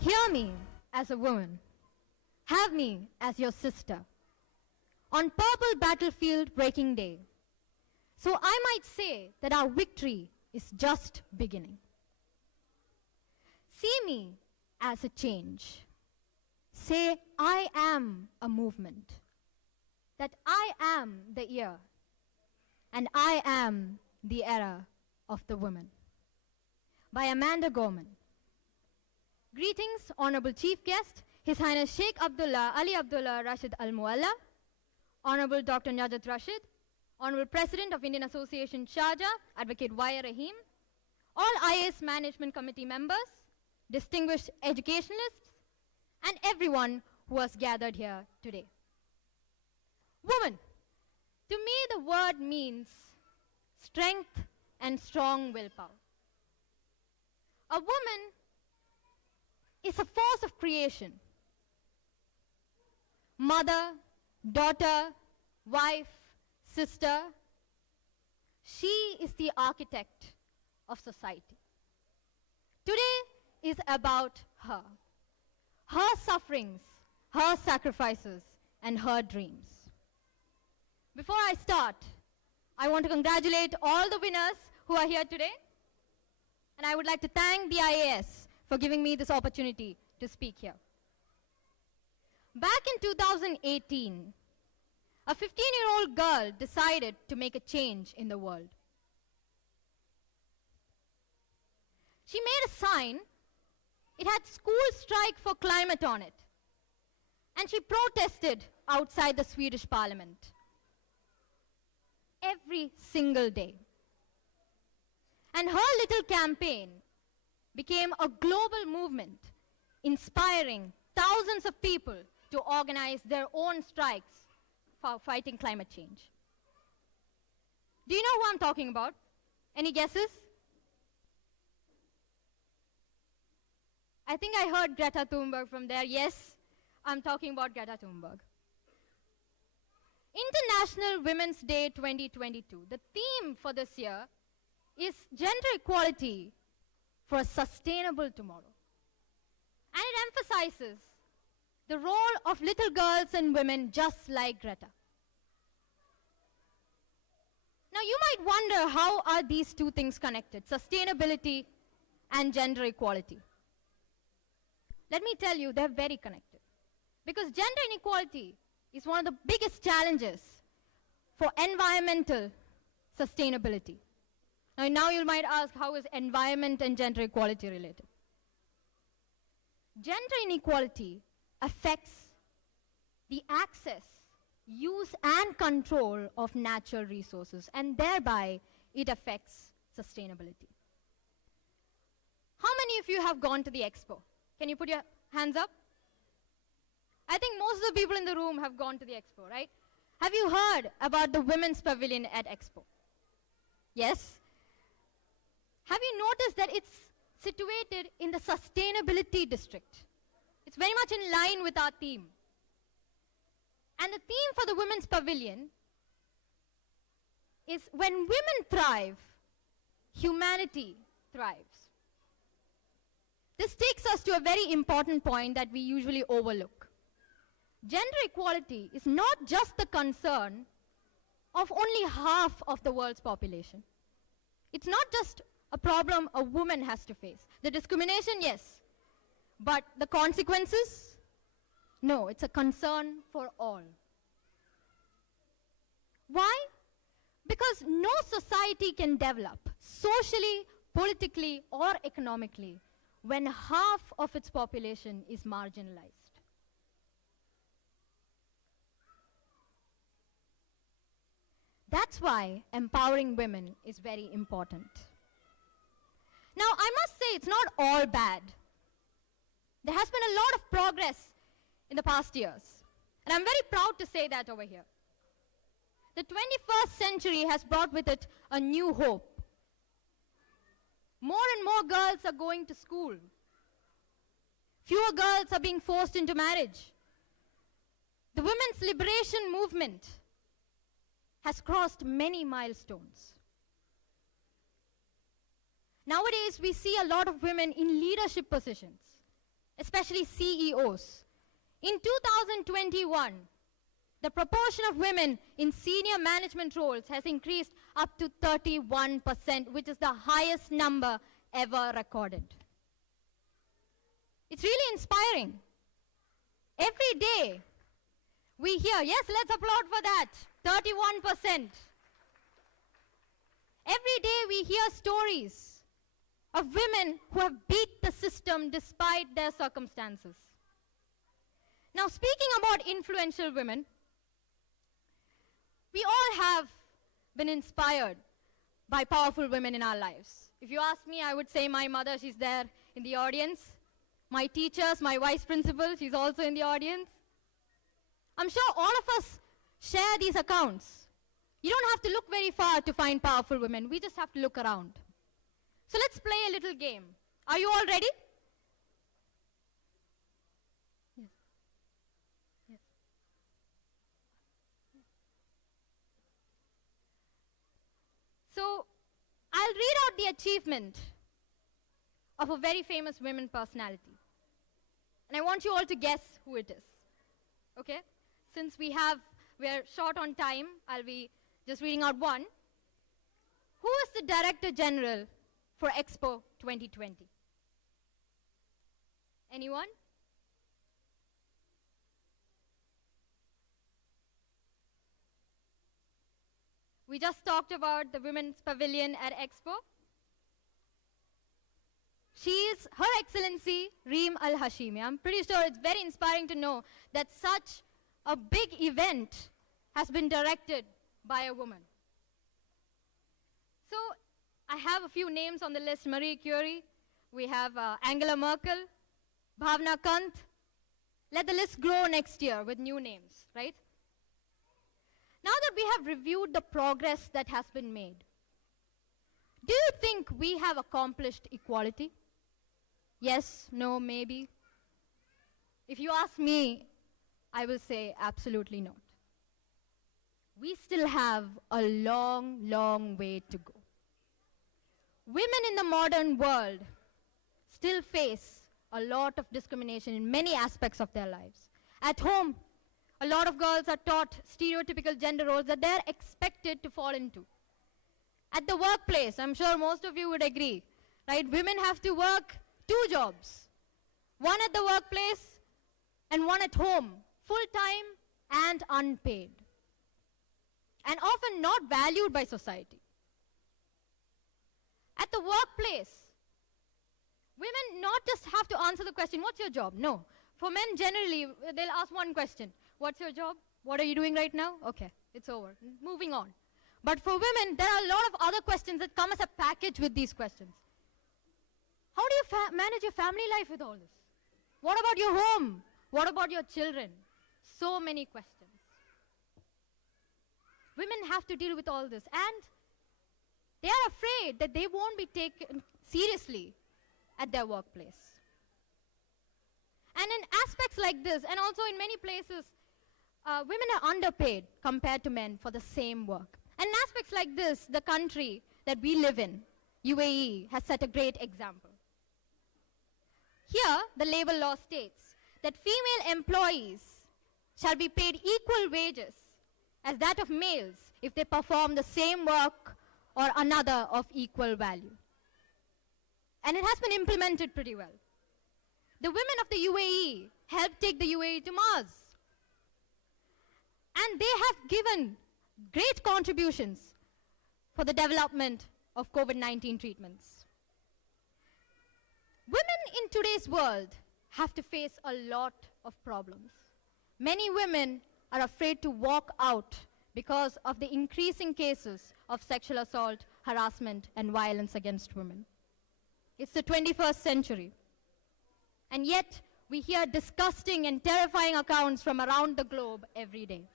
Hear me as a woman. Have me as your sister. On purple battlefield breaking day. So I might say that our victory is just beginning. See me as a change. Say, I am a movement. That I am the year. And I am the era of the woman. By Amanda Gorman. Greetings, Honorable Chief Guest, His Highness Sheikh Abdullah Ali Abdullah Rashid Al Mualla, Honorable Dr. Najat Rashid, Honorable President of Indian Association Sharjah, Advocate Y. Rahim, all IAS Management Committee members, distinguished educationalists, and everyone who has gathered here today. Woman, to me the word means strength and strong willpower. A woman is a force of creation. Mother, daughter, wife, sister. She is the architect of society. Today is about her. Her sufferings, her sacrifices, and her dreams. Before I start, I want to congratulate all the winners who are here today. And I would like to thank the IAS for giving me this opportunity to speak here. Back in 2018, a 15-year-old girl decided to make a change in the world. She made a sign. It had "School Strike for Climate" on it. And she protested outside the Swedish parliament. Every single day. And her little campaign became a global movement, inspiring thousands of people to organize their own strikes for fighting climate change. Do you know who I'm talking about? Any guesses? I think I heard Greta Thunberg from there. Yes, I'm talking about Greta Thunberg. International Women's Day 2022. The theme for this year is gender equality for a sustainable tomorrow. And it emphasizes the role of little girls and women just like Greta. Now you might wonder, how are these two things connected? Sustainability and gender equality. Let me tell you, they're very connected. Because gender inequality is one of the biggest challenges for environmental sustainability. Now you might ask, how is environment and gender equality related? Gender inequality affects the access, use, and control of natural resources, and thereby it affects sustainability. How many of you have gone to the expo? Can you put your hands up? I think most of the people in the room have gone to the expo, right? Have you heard about the Women's Pavilion at Expo? Yes? Have you noticed that it's situated in the sustainability district? It's very much in line with our theme. And the theme for the Women's Pavilion is when women thrive, humanity thrives. This takes us to a very important point that we usually overlook. Gender equality is not just the concern of only half of the world's population. It's not just a problem a woman has to face. The discrimination, yes. But the consequences? No, it's a concern for all. Why? Because no society can develop socially, politically, or economically when half of its population is marginalized. That's why empowering women is very important. Now, I must say it's not all bad. There has been a lot of progress in the past years. And I'm very proud to say that over here. The 21st century has brought with it a new hope. More and more girls are going to school. Fewer girls are being forced into marriage. The women's liberation movement has crossed many milestones. Nowadays, we see a lot of women in leadership positions. especially CEOs. In 2021, the proportion of women in senior management roles has increased up to 31%, which is the highest number ever recorded. It's really inspiring. Every day we hear, yes, let's applaud for that, 31%. Every day we hear stories of women who have beat the system despite their circumstances. Now, speaking about influential women, we all have been inspired by powerful women in our lives. If you ask me, I would say my mother, she's there in the audience. My teachers, my vice principal, she's also in the audience. I'm sure all of us share these accounts. You don't have to look very far to find powerful women. We just have to look around. So let's play a little game. Are you all ready? Yes. Yes. So I'll read out the achievement of a very famous women personality. And I want you all to guess who it is. Okay? Since we're short on time, I'll be just reading out one. Who is the Director General for Expo 2020? Anyone? We just talked about the Women's Pavilion at Expo. She is Her Excellency Reem Al Hashimi. I'm pretty sure it's very inspiring to know that such a big event has been directed by a woman. So I have a few names on the list. Marie Curie, we have Angela Merkel, Bhavna Kant. Let the list grow next year with new names, right? Now that we have reviewed the progress that has been made, do you think we have accomplished equality? Yes, no, maybe. If you ask me, I will say absolutely not. We still have a long, long way to go. Women in the modern world still face a lot of discrimination in many aspects of their lives. At home, a lot of girls are taught stereotypical gender roles that they're expected to fall into. At the workplace, I'm sure most of you would agree, right? Women have to work 2 jobs. One at the workplace and one at home, full-time and unpaid. And often not valued by society. At the workplace, women not just have to answer the question, what's your job? No. For men, generally, they'll ask one question. What's your job? What are you doing right now? Okay, it's over. Moving on. But for women, there are a lot of other questions that come as a package with these questions. How do you manage your family life with all this? What about your home? What about your children? So many questions. Women have to deal with all this, and they are afraid that they won't be taken seriously at their workplace. And in aspects like this, and also in many places, women are underpaid compared to men for the same work. And in aspects like this, the country that we live in, UAE, has set a great example. Here, the labor law states that female employees shall be paid equal wages as that of males if they perform the same work or another of equal value. And it has been implemented pretty well. The women of the UAE helped take the UAE to Mars. And they have given great contributions for the development of COVID-19 treatments. Women in today's world have to face a lot of problems. Many women are afraid to walk out because of the increasing cases of sexual assault, harassment, and violence against women. It's the 21st century. And yet, we hear disgusting and terrifying accounts from around the globe every day.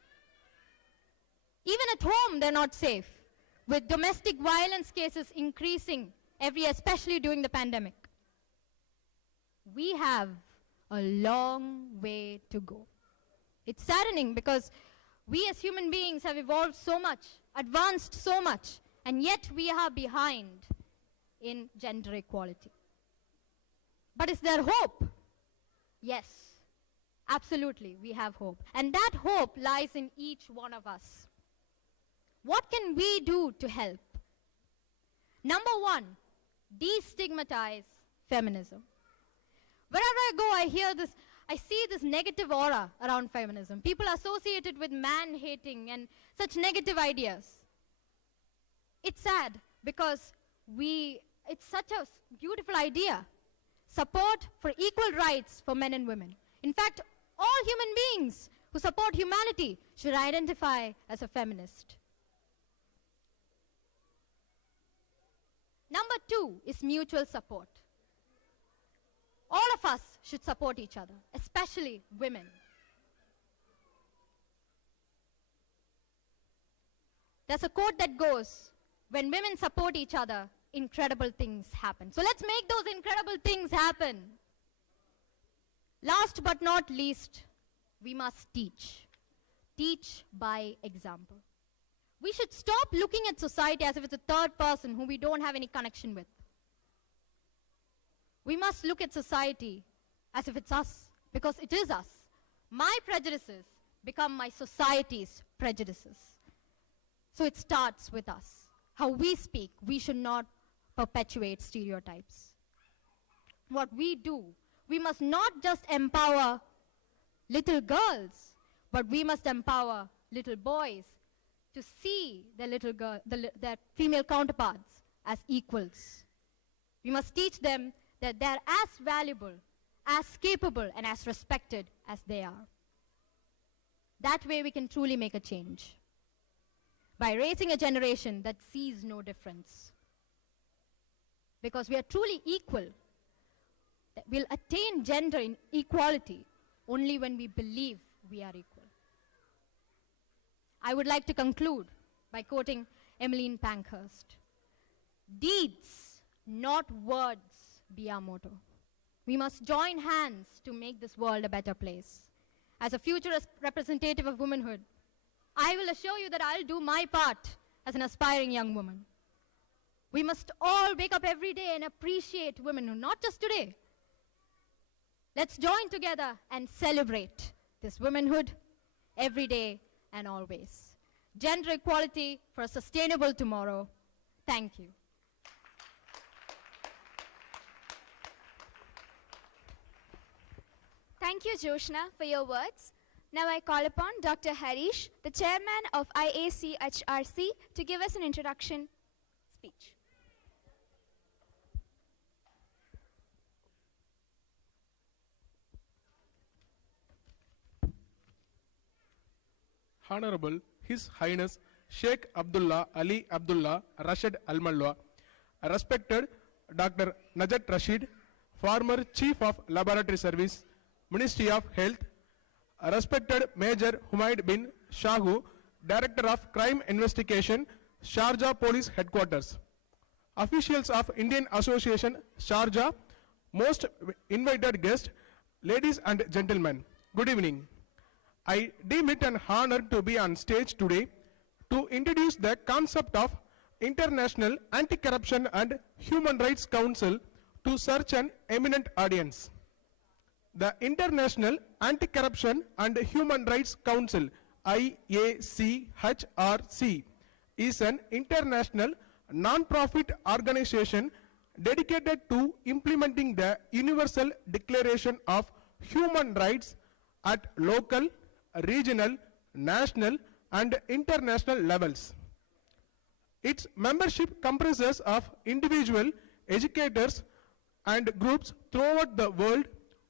Even at home, they're not safe, with domestic violence cases increasing every year, especially during the pandemic. We have a long way to go. It's saddening because we as human beings have evolved so much, advanced so much, and yet we are behind in gender equality. But is there hope? Yes, absolutely, we have hope. And that hope lies in each one of us. What can we do to help? Number one, destigmatize feminism. Wherever I go, I see this negative aura around feminism. People associate it with man-hating and such negative ideas. It's sad because it's such a beautiful idea. Support for equal rights for men and women. In fact, all human beings who support humanity should identify as a feminist. Number two is mutual support. All of us should support each other, especially women. There's a quote that goes, when women support each other, incredible things happen. So let's make those incredible things happen. Last but not least, we must teach. Teach by example. We should stop looking at society as if it's a third person whom we don't have any connection with. We must look at society as if it's us, because it is us. My prejudices become my society's prejudices. So it starts with us. How we speak, we should not perpetuate stereotypes. What we do, we must not just empower little girls, but we must empower little boys to see their female counterparts as equals. We must teach them that they're as valuable, as capable, and as respected as they are. That way we can truly make a change. By raising a generation that sees no difference. Because we are truly equal. That we'll attain gender equality only when we believe we are equal. I would like to conclude by quoting Emmeline Pankhurst. Deeds, not words, be our motto. We must join hands to make this world a better place. As a future representative of womanhood, I will assure you that I'll do my part as an aspiring young woman. We must all wake up every day and appreciate womanhood, not just today. Let's join together and celebrate this womanhood every day and always. Gender equality for a sustainable tomorrow. Thank you. Thank you, Joshna, for your words. Now I call upon Dr. Harish, the chairman of IACHRC, to give us an introduction speech. Honorable His Highness Sheikh Abdullah Ali Abdullah Rashid Al Malwa, respected Dr. Najat Rashid, former Chief of Laboratory Service, Ministry of Health, respected Major Humaid bin Shahu, Director of Crime Investigation, Sharjah Police Headquarters, officials of Indian Association, Sharjah, most invited guests, ladies and gentlemen, good evening. I deem it an honor to be on stage today to introduce the concept of International Anti-Corruption and Human Rights Council to such an eminent audience. The International Anti-Corruption and Human Rights Council, IACHRC, is an international non-profit organization dedicated to implementing the Universal Declaration of Human Rights at local, regional, national, and international levels. Its membership comprises of individual educators and groups throughout the world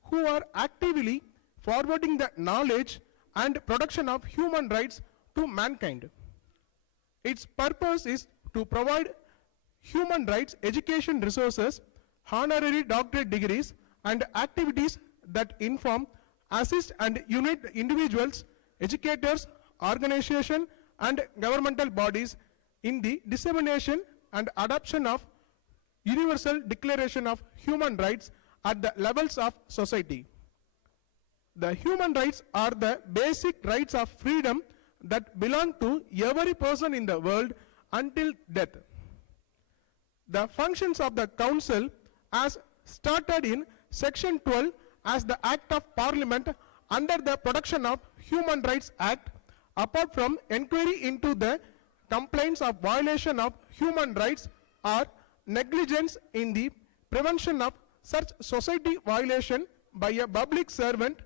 who are actively forwarding the knowledge and production of human rights to mankind. Its purpose is to provide human rights education resources, honorary doctorate degrees, and activities that inform, assist, and unite individuals, educators, organizations, and governmental bodies in the dissemination and adoption of Universal Declaration of Human Rights at the levels of society. The human rights are the basic rights of freedom that belong to every person in the world until death. The functions of the Council, as started in Section 12 as the Act of Parliament under the Protection of Human Rights Act, apart from inquiry into the complaints of violation of human rights or negligence in the prevention of such society violation by a public servant.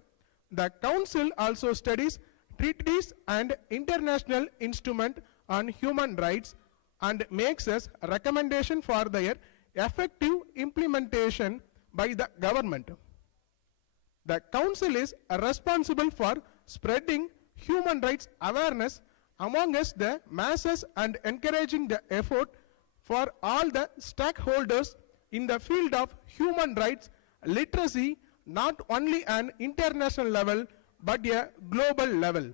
The Council also studies treaties and international instrument on human rights and makes a recommendation for their effective implementation by the government. The Council is responsible for spreading human rights awareness amongst the masses and encouraging the effort for all the stakeholders in the field of human rights literacy, not only an international level but a global level.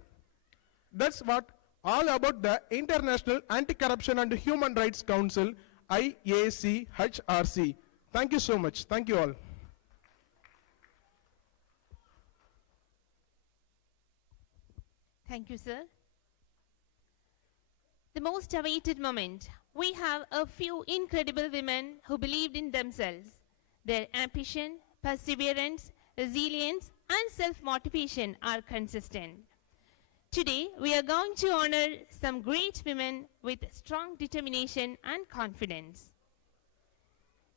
That's what all about the International Anti-Corruption and Human Rights Council, IACHRC. Thank you so much. Thank you all. Thank you, sir. The most awaited moment. We have a few incredible women who believed in themselves. Their ambition, perseverance, resilience, and self-motivation are consistent. Today, we are going to honor some great women with strong determination and confidence.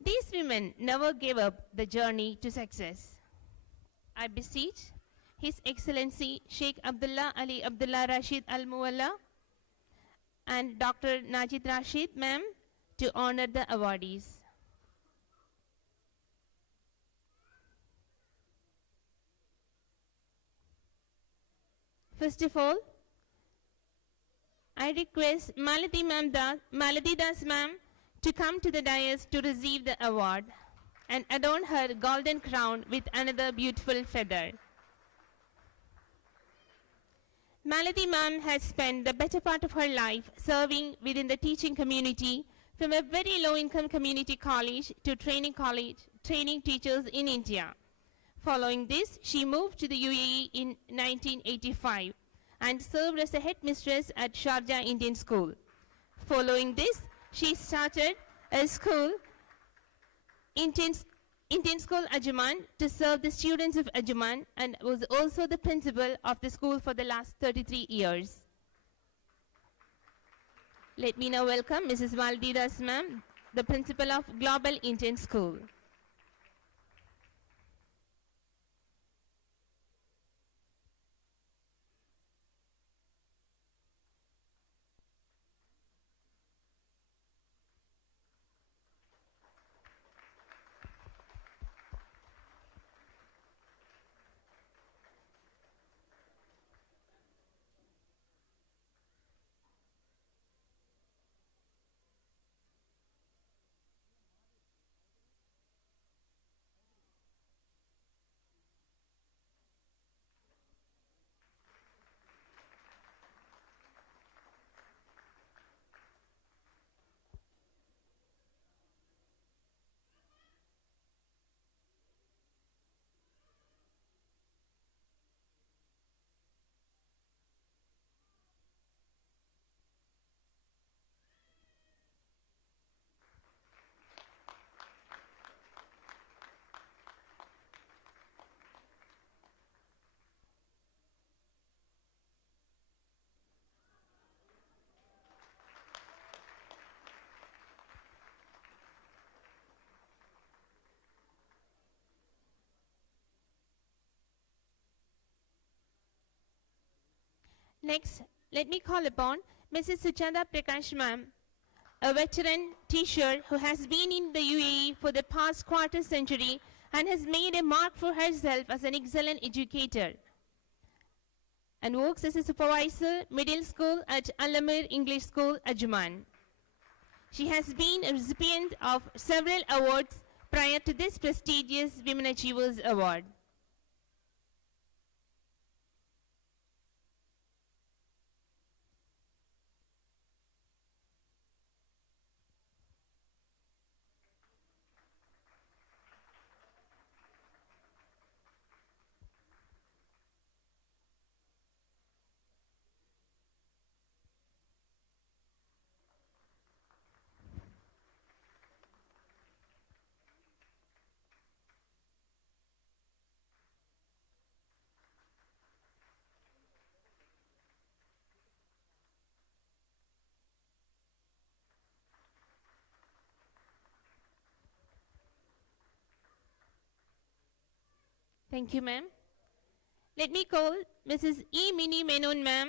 These women never gave up the journey to success. I beseech His Excellency Sheikh Abdullah Ali Abdullah Rashid Al Mualla and Dr. Najid Rashid, ma'am, to honor the awardees. First of all, I request Malati Das ma'am to come to the dais to receive the award and adorn her golden crown with another beautiful feather. Malati ma'am has spent the better part of her life serving within the teaching community, from a very low-income community college to training teachers in India. Following this, she moved to the UAE in 1985 and served as a headmistress at Sharjah Indian School. Following this, she started a school, Indian School Ajman, to serve the students of Ajman, and was also the principal of the school for the last 33 years. Let me now welcome Mrs. Valdidas ma'am, the principal of Global Indian School. Next, let me call upon Mrs. Suchanda Prakash ma'am, a veteran teacher who has been in the UAE for the past quarter century and has made a mark for herself as an excellent educator, and works as a supervisor middle school at Al-Amir English School, Ajman. She has been a recipient of several awards prior to this prestigious Women Achievers Award. Thank you, ma'am. Let me call Mrs. E. Mini Menon, ma'am.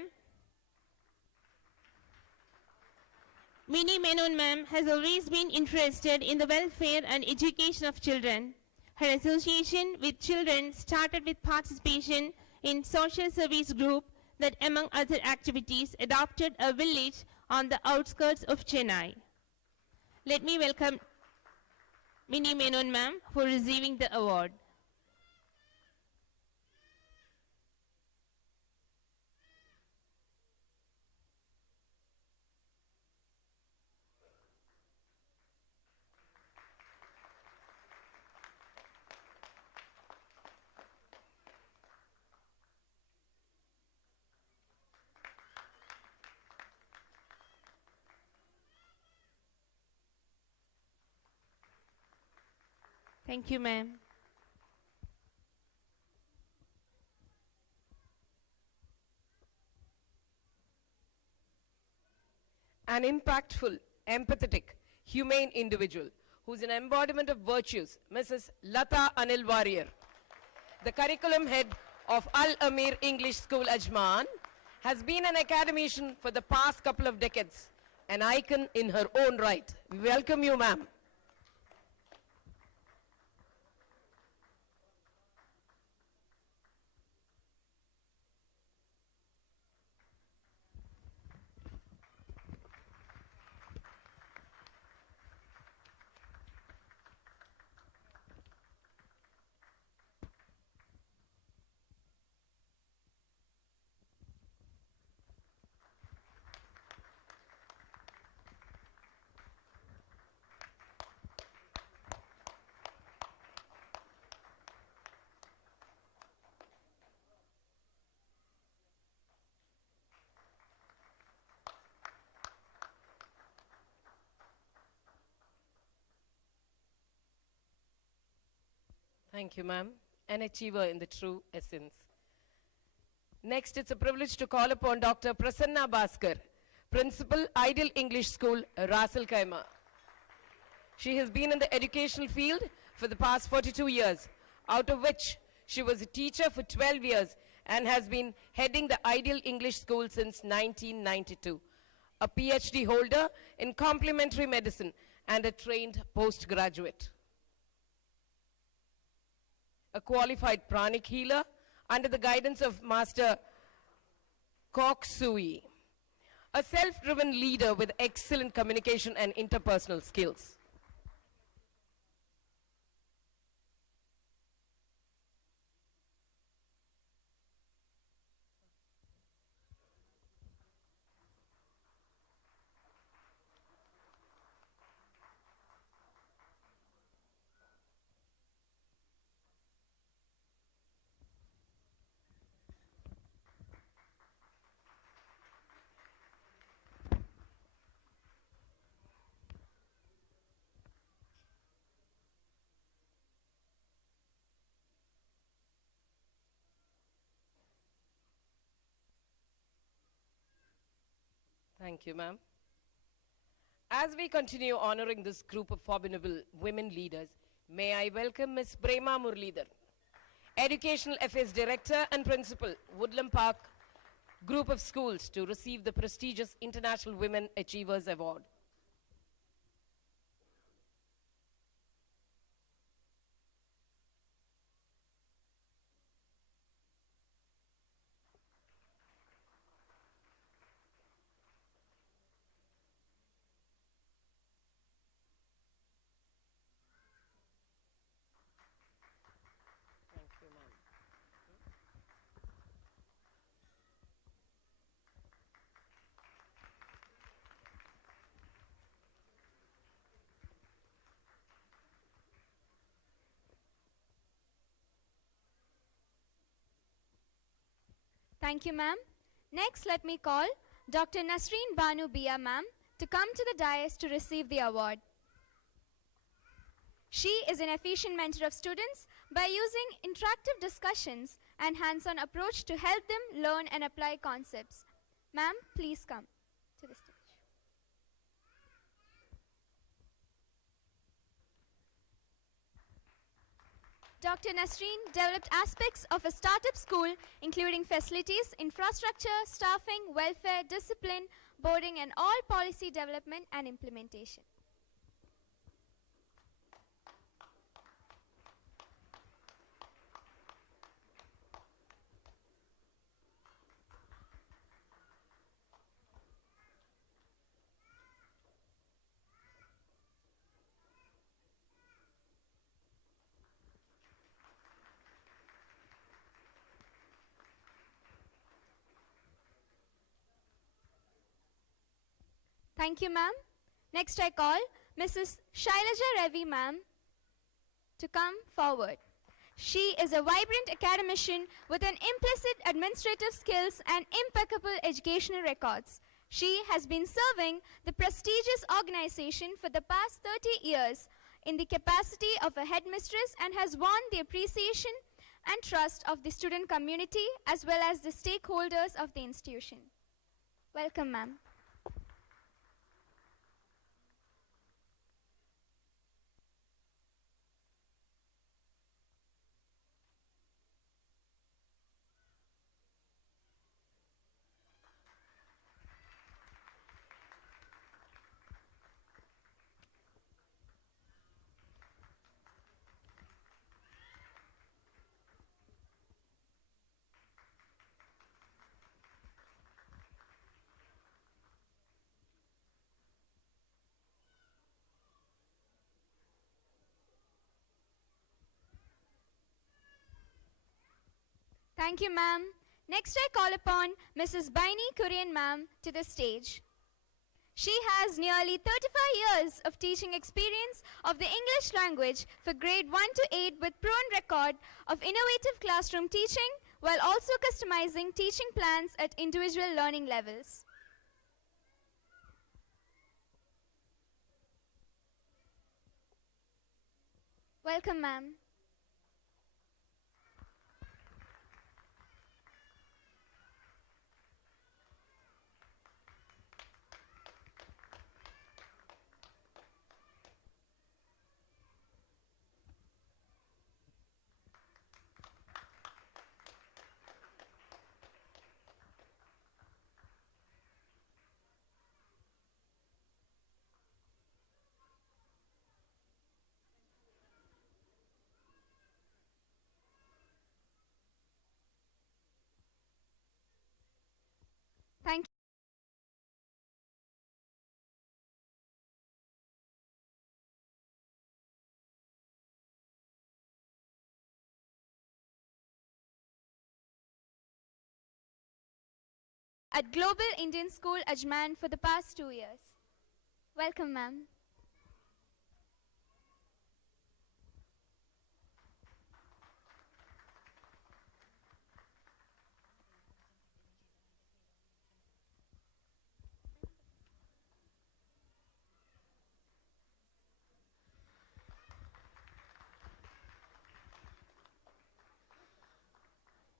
Mini Menon, ma'am, has always been interested in the welfare and education of children. Her association with children started with participation in social service group that, among other activities, adopted a village on the outskirts of Chennai. Let me welcome Mini Menon, ma'am, for receiving the award. Thank you, ma'am. An impactful, empathetic, humane individual who's an embodiment of virtues, Mrs. Lata Anil Warrior, the curriculum head of Al Amir English School, Ajman, has been an academician for the past couple of decades, an icon in her own right. We welcome you, ma'am. Thank you, ma'am. An achiever in the true essence. Next, it's a privilege to call upon Dr. Prasanna Bhaskar, Principal, Ideal English School, Ras Al Khaimah. She has been in the educational field for the past 42 years, out of which she was a teacher for 12 years and has been heading the Ideal English School since 1992. A PhD holder in complementary medicine and a trained postgraduate. A qualified pranic healer under the guidance of Master Kok Sui. A self-driven leader with excellent communication and interpersonal skills. Thank you, ma'am. As we continue honoring this group of formidable women leaders, may I welcome Ms. Prema Murlidhar, Educational Affairs Director and Principal, Woodland Park Group of Schools, to receive the prestigious International Women Achievers Award. Thank you, ma'am. Next, let me call Dr. Nasreen Banu Bia, ma'am, to come to the dais to receive the award. She is an efficient mentor of students by using interactive discussions and hands-on approach to help them learn and apply concepts. Ma'am, please come to the stage. Dr. Nasreen developed aspects of a startup school, including facilities, infrastructure, staffing, welfare, discipline, boarding, and all policy development and implementation. Thank you, ma'am. Next, I call Mrs. Shailaja Ravi, ma'am, to come forward. She is a vibrant academician with an implicit administrative skills and impeccable educational records. She has been serving the prestigious organization for the past 30 years in the capacity of a headmistress and has won the appreciation and trust of the student community as well as the stakeholders of the institution. Welcome, ma'am. Thank you, ma'am. Next, I call upon Mrs. Baini Kurian, ma'am, to the stage. She has nearly 35 years of teaching experience of the English language for grade 1 to 8 with proven record of innovative classroom teaching while also customizing teaching plans at individual learning levels. Welcome, ma'am. Thank you. At Global Indian School, Ajman, for the past 2 years. Welcome, ma'am.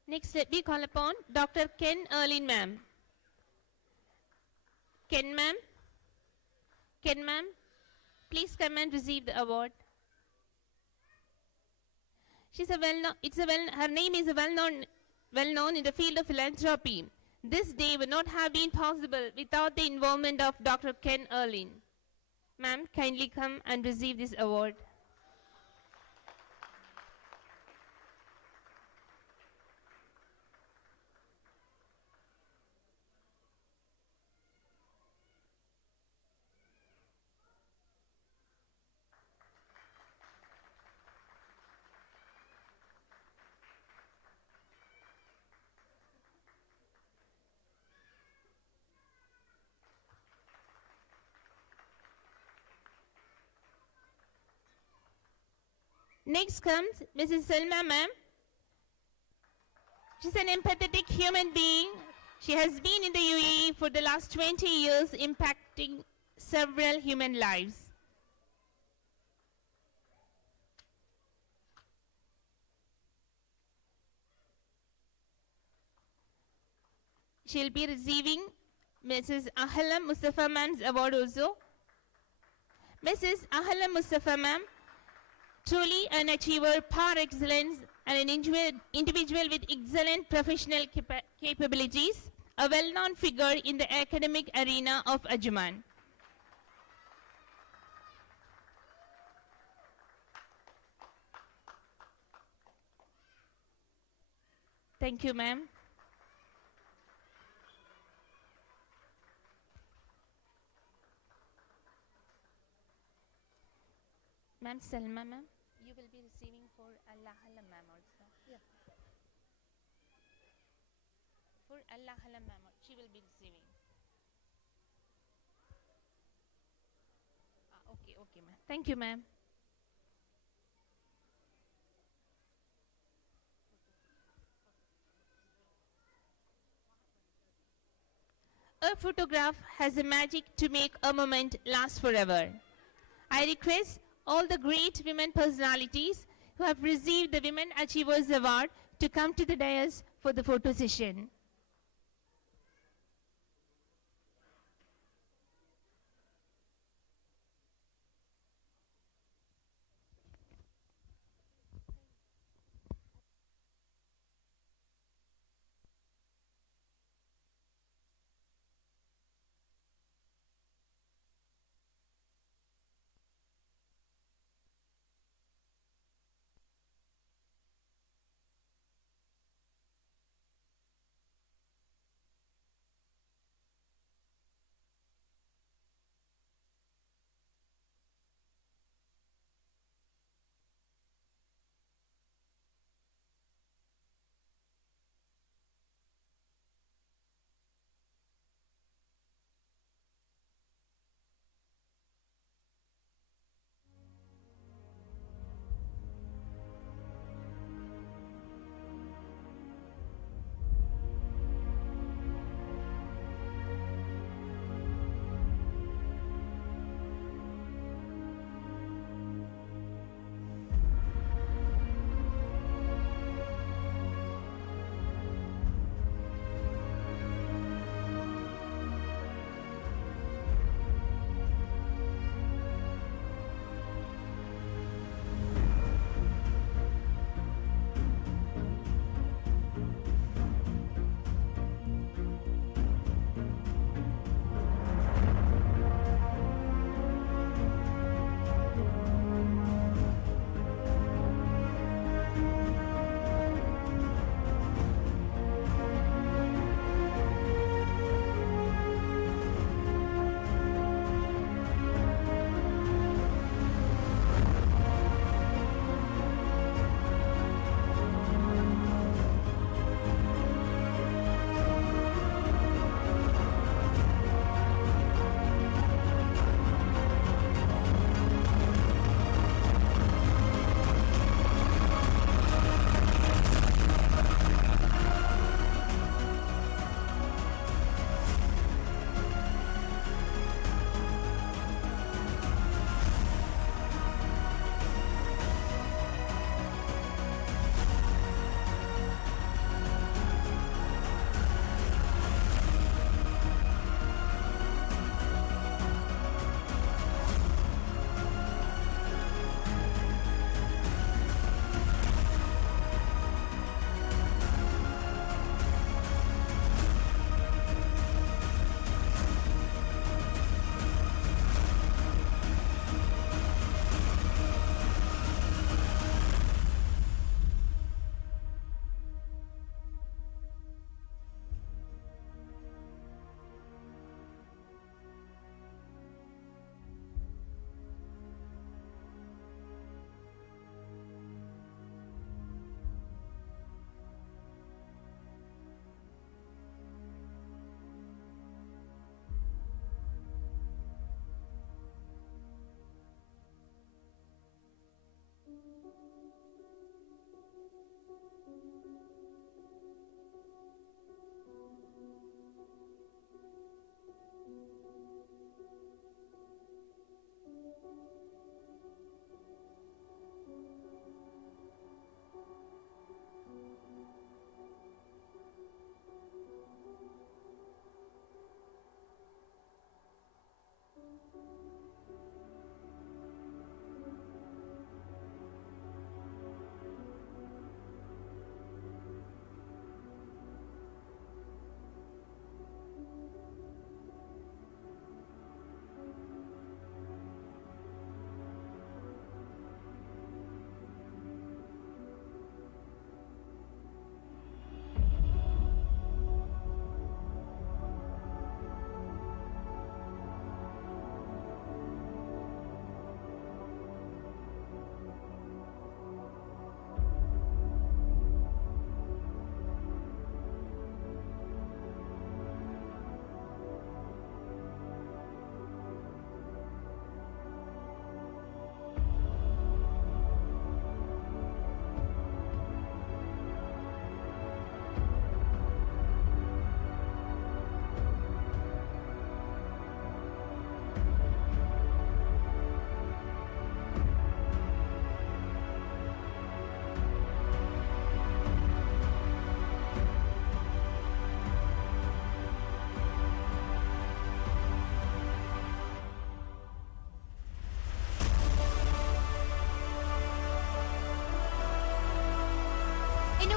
Next, let me call upon Dr. Ken Erlin, ma'am. Ken, ma'am. Ken, ma'am, please come and receive the award. Her name is well known in the field of philanthropy. This day would not have been possible without the involvement of Dr. Ken Erlin. Ma'am, kindly come and receive this award. Next comes Mrs. Selma, ma'am. She's an empathetic human being. She has been in the UAE for the last 20 years, impacting several human lives. She'll be receiving Mrs. Ahalam Mustafa ma'am's award also. Mrs. Ahalam Mustafa ma'am, Truly an achiever par excellence and an individual with excellent professional capabilities, a well-known figure in the academic arena of Ajman. Thank you, ma'am. Ma'am, Salma, ma'am, you will be receiving for Allah Halam, ma'am, also. Yeah. For Allah Halam, ma'am, she will be receiving. Okay, okay, ma'am. Thank you, ma'am. A photograph has a magic to make a moment last forever. I request all the great women personalities who have received the Women Achievers Award to come to the dais for the photo session.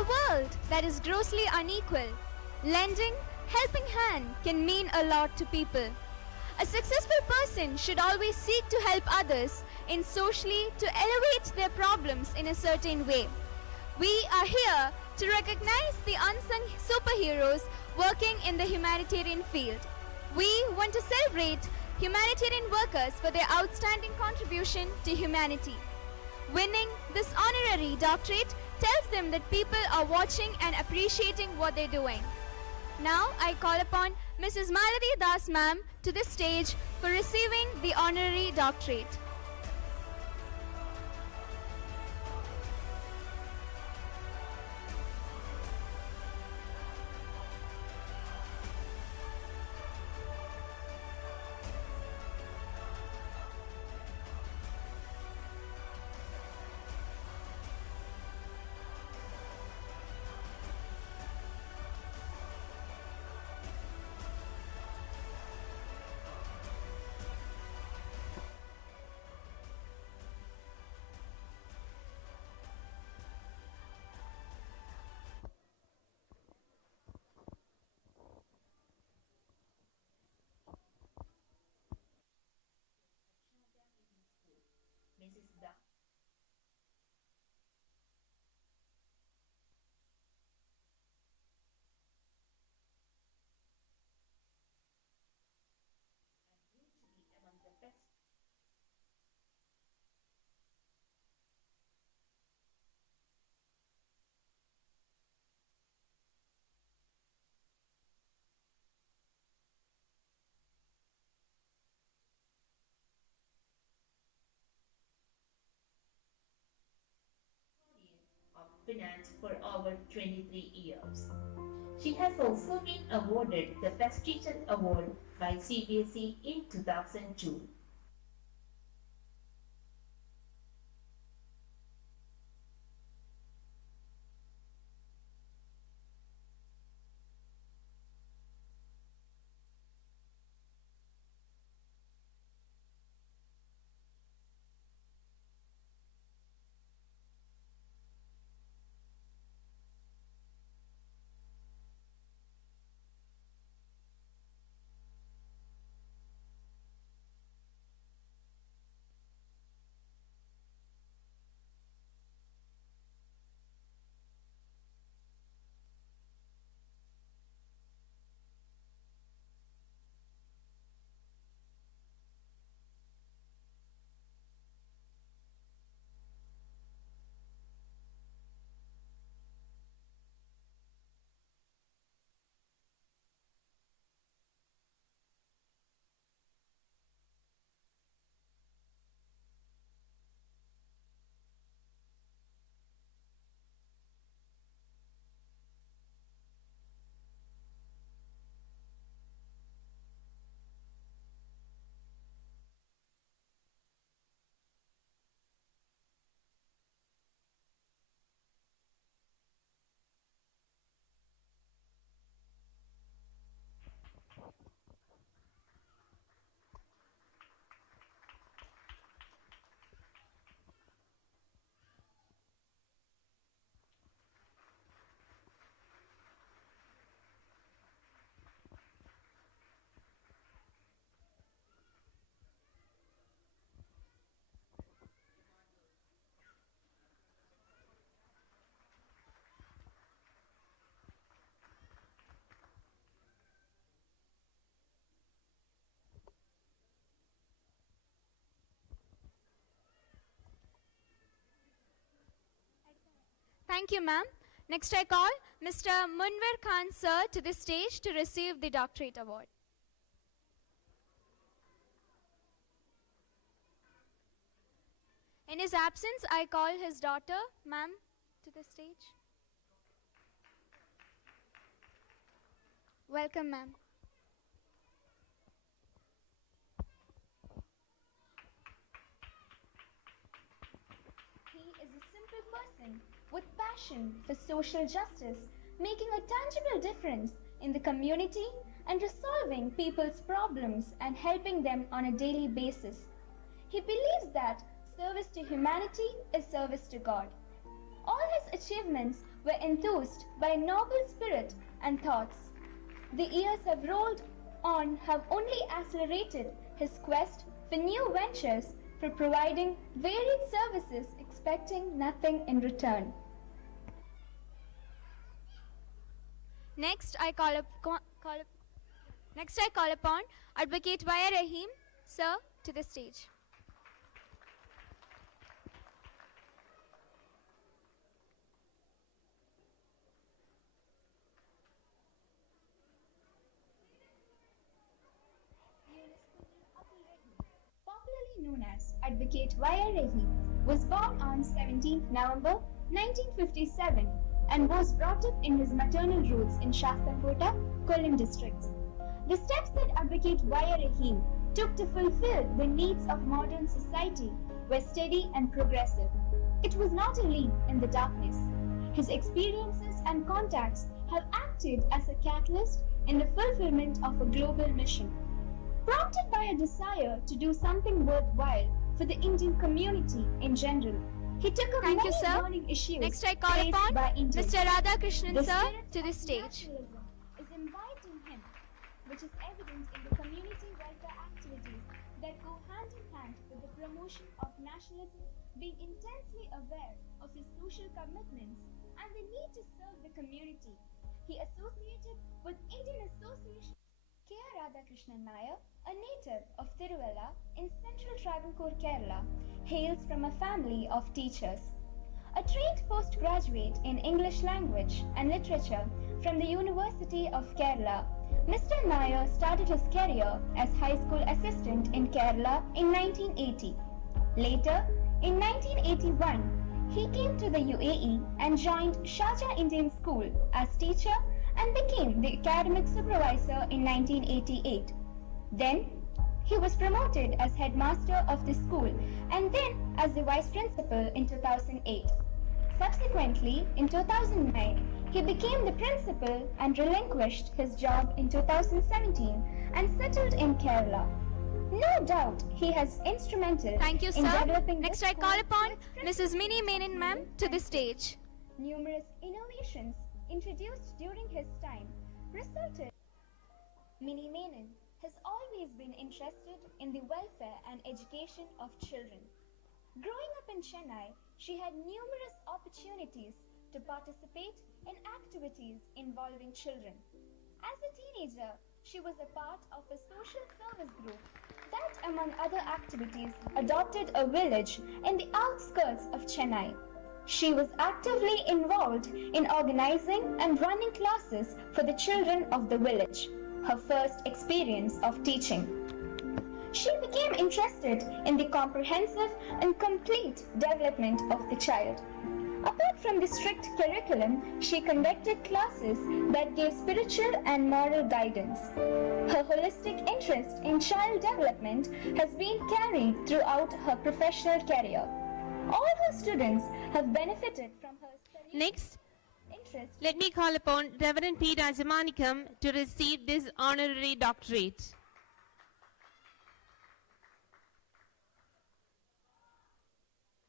world that is grossly unequal, lending helping hand can mean a lot to people. A successful person should always seek to help others in socially to elevate their problems in a certain way. We are here to recognize the unsung superheroes working in the humanitarian field. We want to celebrate humanitarian workers for their outstanding contribution to humanity. Winning this honorary doctorate tells them that people are watching and appreciating what they're doing. Now I call upon Mrs. Maladi Das ma'am to the stage for receiving the honorary doctorate. of Finance for over 23 years. She has also been awarded the prestigious award by CBSE in 2002. Thank you, ma'am. Next, I call Mr. Munwar Khan, sir, to the stage to receive the doctorate award. In his absence, I call his daughter, ma'am, to the stage. Welcome, ma'am. He is a simple person with passion for social justice, making a tangible difference in the community and resolving people's problems and helping them on a daily basis. He believes that service to humanity is service to God. All his achievements were enthused by noble spirit and thoughts. The years have rolled on have only accelerated his quest for new ventures, for providing varied services expecting nothing in return. Next, I call upon Advocate Y. Rahim, sir, to the stage. Popularly known as Advocate Y. Rahim, was born on 17th November 1957 and was brought up in his maternal roots in Shastankota, Kollam districts. The steps that Advocate Y. Rahim took to fulfill the needs of modern society were steady and progressive. It was not a leap in the darkness. His experiences and contacts have acted as a catalyst in the fulfillment of a global mission. Prompted by a desire to do something worthwhile for the Indian community in general, he took up Thank many you, sir. burning issues Next, I call faced upon by Indians. Mr. Radhakrishnan, The sir, spirit to the of stage. nationalism is imbibed in him, which is evident in the community welfare activities that go hand in hand with the promotion of nationalism, being intensely aware of his social commitments and the need to serve the community. He associated with Indian Association. K. Radhakrishnan Nair, a native of Tiruvalla in central Travancore, Kerala, hails from a family of teachers. A trained postgraduate in English language and literature from the University of Kerala, Mr. Nair started his career as high school assistant in Kerala in 1980. Later, in 1981, he came to the UAE and joined Sharjah Indian School as teacher and became the academic supervisor in 1988. Then, he was promoted as headmaster of the school and then as the vice principal in 2008. Subsequently, in 2009, he became the principal and relinquished his job in 2017 and settled in Kerala. No doubt he has instrumental Thank you, in sir. developing Next, this I call school upon to its Mrs. Minnie Menon, ma'am, to the stage. Numerous innovations introduced during his time resulted. Minnie Menon has always been interested in the welfare and education of children. Growing up in Chennai, she had numerous opportunities to participate in activities involving children. As a teenager, she was a part of a social service group that, among other activities, adopted a village in the outskirts of Chennai. She was actively involved in organizing and running classes for the children of the village, her first experience of teaching. She became interested in the comprehensive and complete development of the child. Apart from the strict curriculum, she conducted classes that gave spiritual and moral guidance. Her holistic interest in child development has been carried throughout her professional career. All her students have benefited from her study. Next, interest. let me call upon Reverend P. Rajamanikam to receive this honorary doctorate.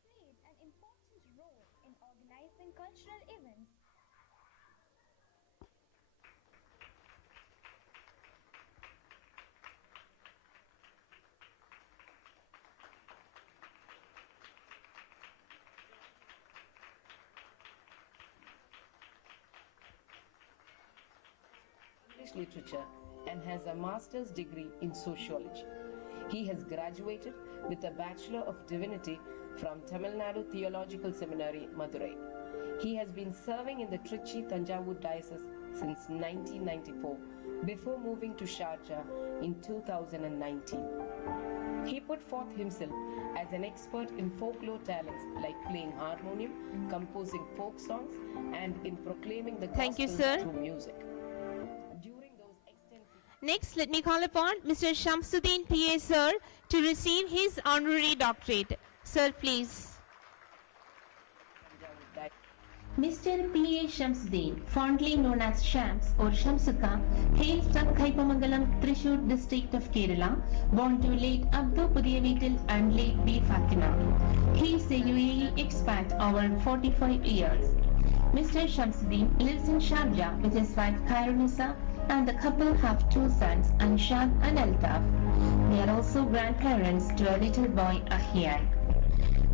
Played an important role in organizing cultural events. English literature and has a master's degree in sociology. He has graduated with a Bachelor of Divinity from Tamil Nadu Theological Seminary, Madurai. He has been serving in the Trichy Thanjavur Diocese since 1994 before moving to Sharjah in 2019. He put forth himself as an expert in folklore talents like playing harmonium, composing folk songs, and in proclaiming the Thank you, gospel sir. through music. During those extensive Next, let me call upon Mr. Shamsuddin P.A. Sir to receive his honorary doctorate. Sir, please. Mr. P.A. Shamsuddin, fondly known as Shams or Shamsuka, hails from Kaipamangalam, Thrissur district of Kerala, born to late Abdu Pudiyaveetil and late B. Fatima. He is a UAE expat over 45 years. Mr. Shamsuddin lives in Sharjah with his wife Khairunisa, and the couple have two sons, Anshad and Altaf. They are also grandparents to a little boy, Ahyan.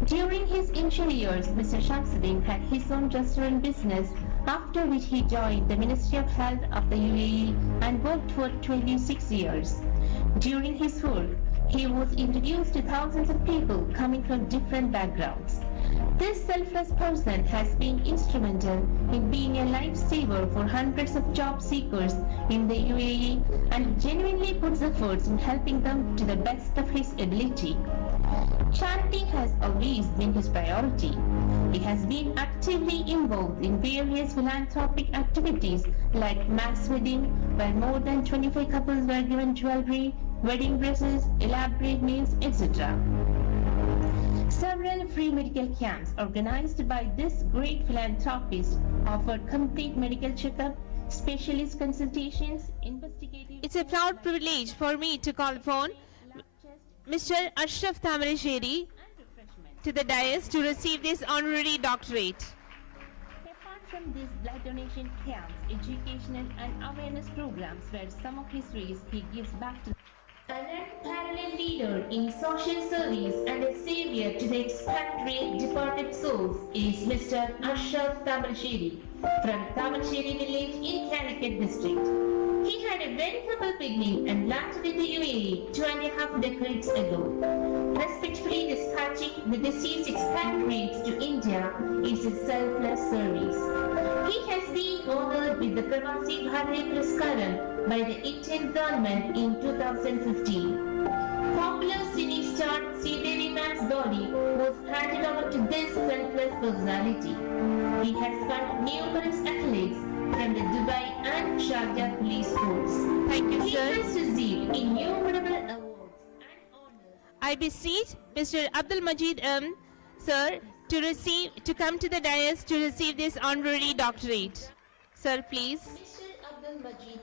During his initial years, Mr. Shamsuddin had his own restaurant business, after which he joined the Ministry of Health of the UAE and worked for 26 years. During his work, he was introduced to thousands of people coming from different backgrounds. This selfless person has been instrumental in being a lifesaver for hundreds of job seekers in the UAE and genuinely puts efforts in helping them to the best of his ability. Charity has always been his priority. He has been actively involved in various philanthropic activities like mass wedding, where more than 25 couples were given jewelry, wedding dresses, elaborate meals, etc. Several free medical camps organized by this great philanthropist offered complete medical checkup, specialist consultations, investigative... It's a proud privilege for me to call upon Mr. Ashraf Tamarisheri to the dais to receive this honorary doctorate. Apart from these blood donation camps, educational and awareness programs where some of his race he gives back to an unparalleled leader in social service and a savior to the expatriate departed souls is Mr. Ashraf Tamarisheri from Tamarisheri village in Calicut district. He had a very humble beginning and landed in the UAE 2.5 decades ago. Respectfully dispatching the deceased expatriates to India is his selfless service. He has been honored with the Pravasi Bharatiya Puraskaram by the Indian government in 2015. Popular cine star Sridevi Ma'am's body was handed over to this selfless personality. He has won numerous accolades from the Dubai and Sharjah police force. Thank you, sir. He has received innumerable awards and honors. I beseech Mr. Abdul Majid sir, to come to the dais to receive this honorary doctorate. Sir, please. Mr. Abdul Majid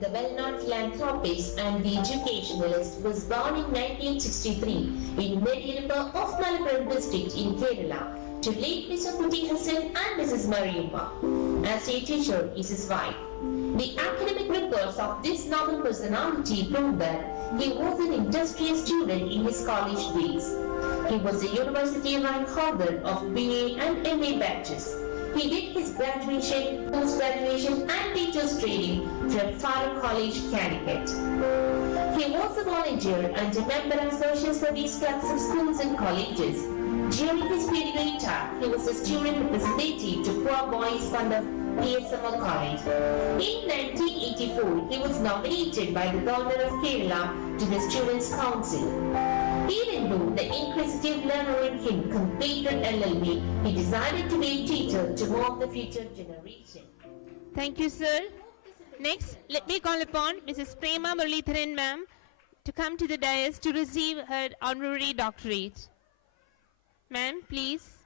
the well-known philanthropist and the educationalist, was born in 1963 in Mediyappa of Malappuram district in Kerala to late Mr. Kuti Hassan and Mrs. Mariamma. As a teacher is his wife. The academic records of this noble personality prove that he was an industrious student in his college days. He was a university rank holder of BA and MA batches. He did his graduation, post-graduation and teacher's training from Farah College, Calicut. He was a volunteer and a member of social service clubs of schools and colleges. During his period time, he was a student representative to Poor Boys Fund of PSMO College. In 1984, he was nominated by the Governor of Kerala to the Students' Council. Even though the inquisitive learner in him completed LLB, he decided to be a teacher to mold the future generation. Thank you, sir. Next, let me call upon Mrs. Prema Muralitharan ma'am to come to the dais to receive her honorary doctorate. Ma'am, please.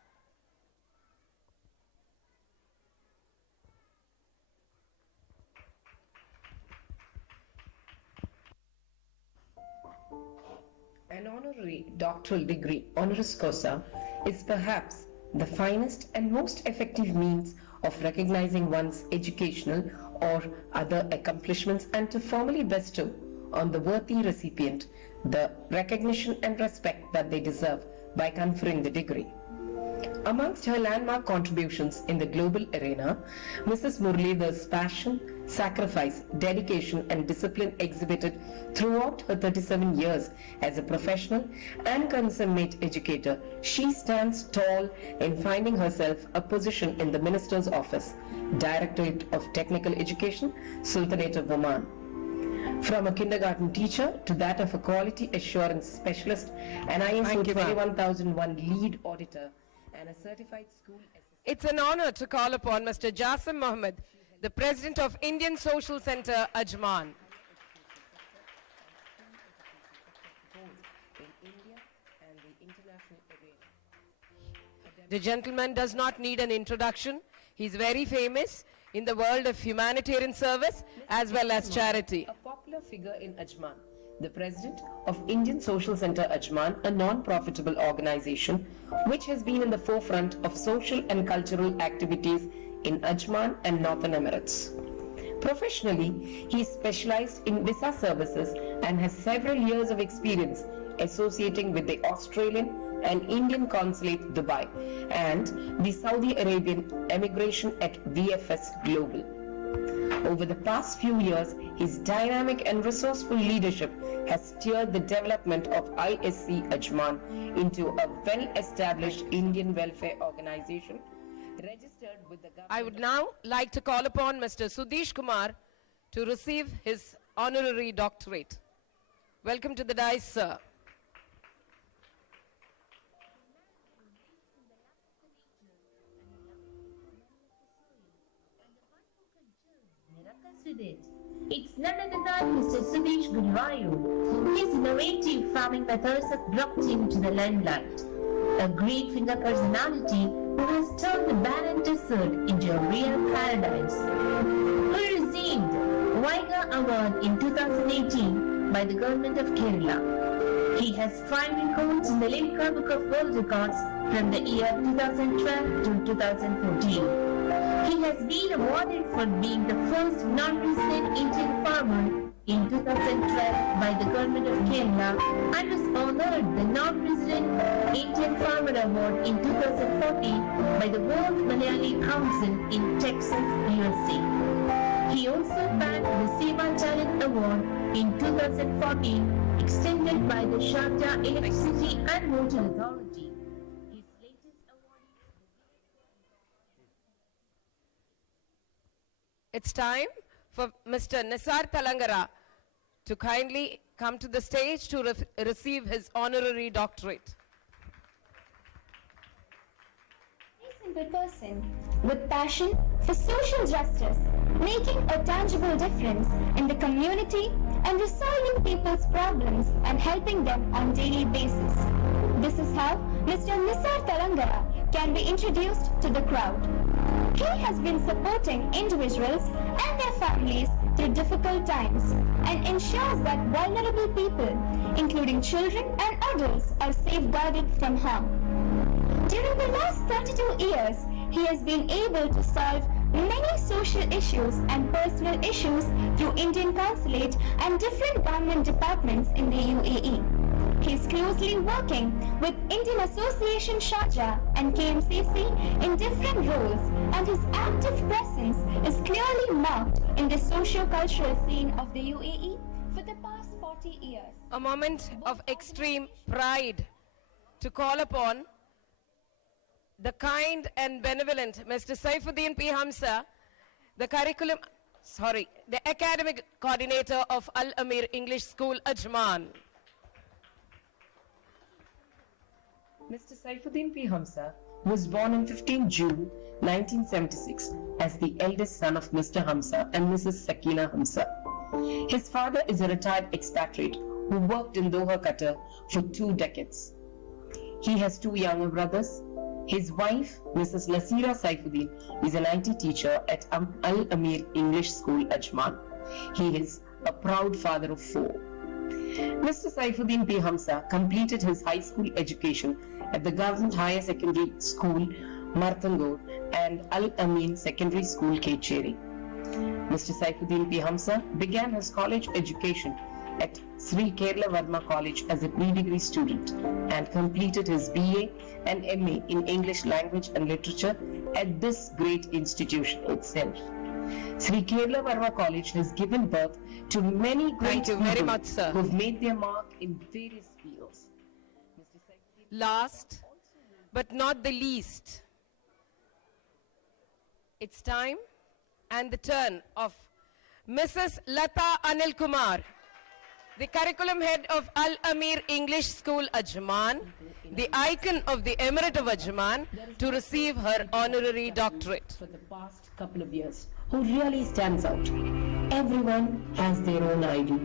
An honorary doctoral degree, honoris causa, is perhaps the finest and most effective means of recognizing one's educational or other accomplishments and to formally bestow on the worthy recipient the recognition and respect that they deserve by conferring the degree. Amongst her landmark contributions in the global arena, Mrs. Muralithar's passion, sacrifice, dedication and discipline exhibited throughout her 37 years as a professional and consummate educator, she stands tall in finding herself a position in the Minister's Office, Directorate of Technical Education, Sultanate of Oman. From a kindergarten teacher to that of a quality assurance specialist, an ISO 21001 lead auditor, and a certified school assistant. It's an honor to call upon Mr. Jasim Mohammed, the President of Indian Social Center, Ajman. The gentleman does not need an introduction. He's very famous in the world of humanitarian service as well as charity. A popular figure in Ajman, the President of Indian Social Center Ajman, a non-profitable organization which has been in the forefront of social and cultural activities in Ajman and Northern Emirates. Professionally, he is specialized in visa services and has several years of experience associating with the Australian and Indian Consulate Dubai and the Saudi Arabian Emigration at VFS Global. Over the past few years, his dynamic and resourceful leadership has steered the development of ISC Ajman into a well-established Indian welfare organization registered with the government. I would now like to call upon Mr. Sudesh Kumar to receive his honorary doctorate. Welcome to the dais, sir. It's none other than Mr. Sudesh Gurvayu. His innovative farming methods have brought him to the limelight. A great finger personality who has turned the barren desert into a real paradise. He received Vaiga Award in 2018 by the government of Kerala. He has 5 records in the Limca Book of World Records from the year 2012 to 2014. He has been awarded for being the first non-resident Indian farmer in 2012 by the government of Kerala and was honored the non-resident Indian Farmer Award in 2014 by the World Malayali Council in Texas, USA. He also bagged the Seva Talent Award in 2014 extended by the Sharjah Electricity and Water Authority. It's time for Mr. Nisar Talangara to kindly come to the stage to receive his honorary doctorate. A simple person with passion for social justice, making a tangible difference in the community and resolving people's problems and helping them on daily basis. This is how Mr. Nisar Talangara can be introduced to the crowd. He has been supporting individuals and their families through difficult times and ensures that vulnerable people, including children and adults, are safeguarded from harm. During the last 32 years, he has been able to solve many social issues and personal issues through Indian Consulate and different government departments in the UAE. He is closely working with Indian Association Sharjah and KMCC in different roles, and his active presence is clearly marked in the socio-cultural scene of the UAE for the past 40 years. A moment of extreme pride to call upon the kind and benevolent Mr. Saifuddin P. Hamza, the academic coordinator of Al Amir English School, Ajman. Mr. Saifuddin P. Hamza was born on 15 June 1976 as the eldest son of Mr. Hamza and Mrs. Sakina Hamza. His father is a retired expatriate who worked in Doha, Qatar for 2 decades. He has 2 younger brothers. His wife, Mrs. Nasira Saifuddin, is an IT teacher at Al Amir English School, Ajman. He is a proud father of 4. Mr. Saifuddin P. Hamza completed his high school education at the Government Higher Secondary School, Martangor, and Al Amin Secondary School, Kecheri. Mr. Saifuddin P. Hamza began his college education at Sri Kerala Varma College as a pre-degree student and completed his BA and MA in English Language and Literature at this great institution itself. Sri Kerala Varma College has given birth to many great people who have made their mark in various fields. Last but not the least, it's time and the turn of Mrs. Lata Anil Kumar, the curriculum head of Al Amir English School, Ajman, the icon of the Emirate of Ajman, to receive her honorary doctorate. For the past couple of years, who really stands out. Everyone has their own idol,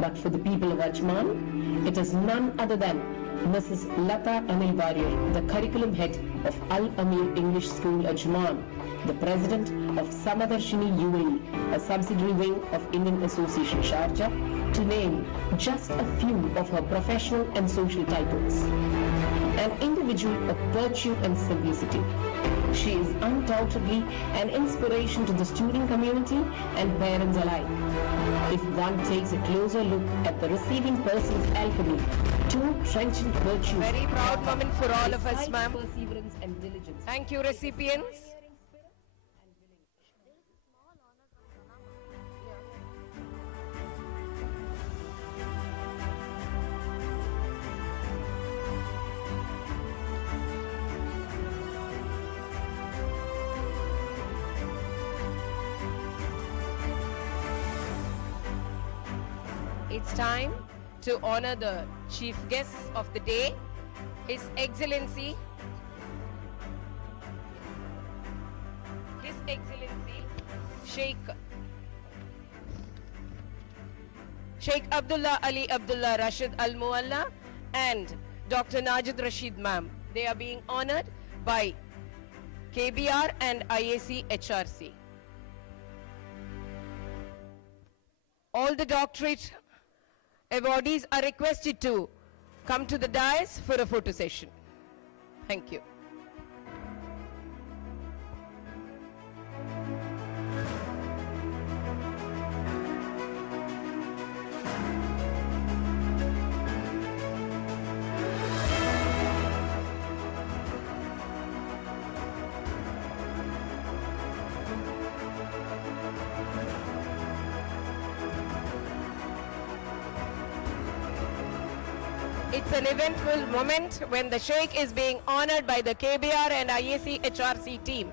but for the people of Ajman, it is none other than Mrs. Lata Anil Warrior, the curriculum head of Al Amir English School, Ajman, the president of Samadarshini UAE, a subsidiary wing of Indian Association Sharjah, to name just a few of her professional and social titles. an individual of virtue and simplicity. She is undoubtedly an inspiration to the student community and parents alike. If one takes a closer look at the receiving person's alchemy, two trenchant virtues. Very proud moment for all of us, ma'am. Perseverance and diligence. Thank you, recipients. It's time to honor the chief guest of the day, His Excellency, Sheikh Abdullah Ali Abdullah Rashid Al Mualla and Dr. Najid Rashid ma'am. They are being honored by KBR and IAC HRC. All the doctorate awardees are requested to come to the dais for a photo session. Thank you. It's an eventful moment when the Sheikh is being honored by the KBR and IAC HRC team.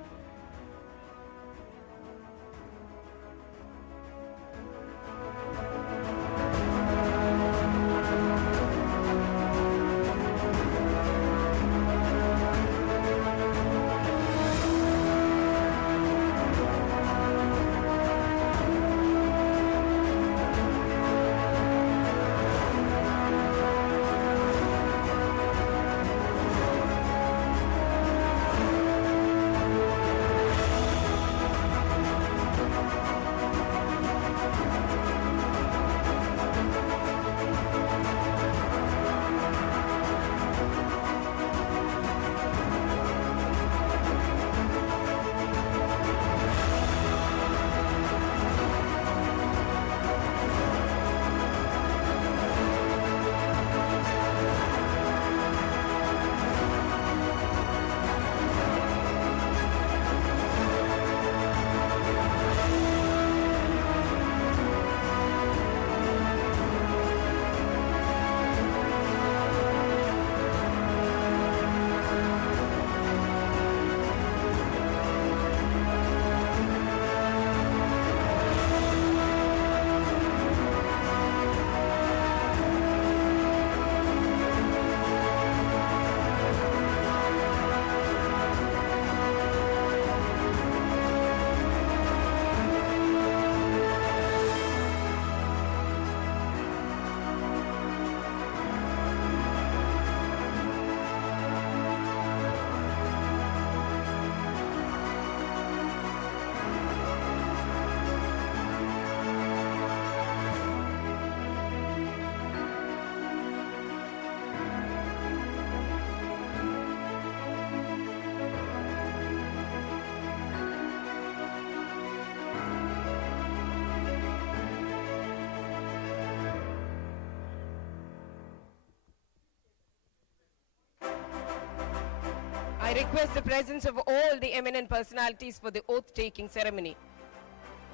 I request the presence of all the eminent personalities for the oath-taking ceremony.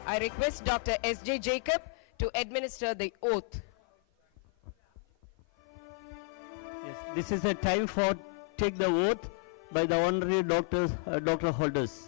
I request Dr. S.J. Jacob to administer the oath. Yes, this is a time for take the oath by the honorary doctor holders.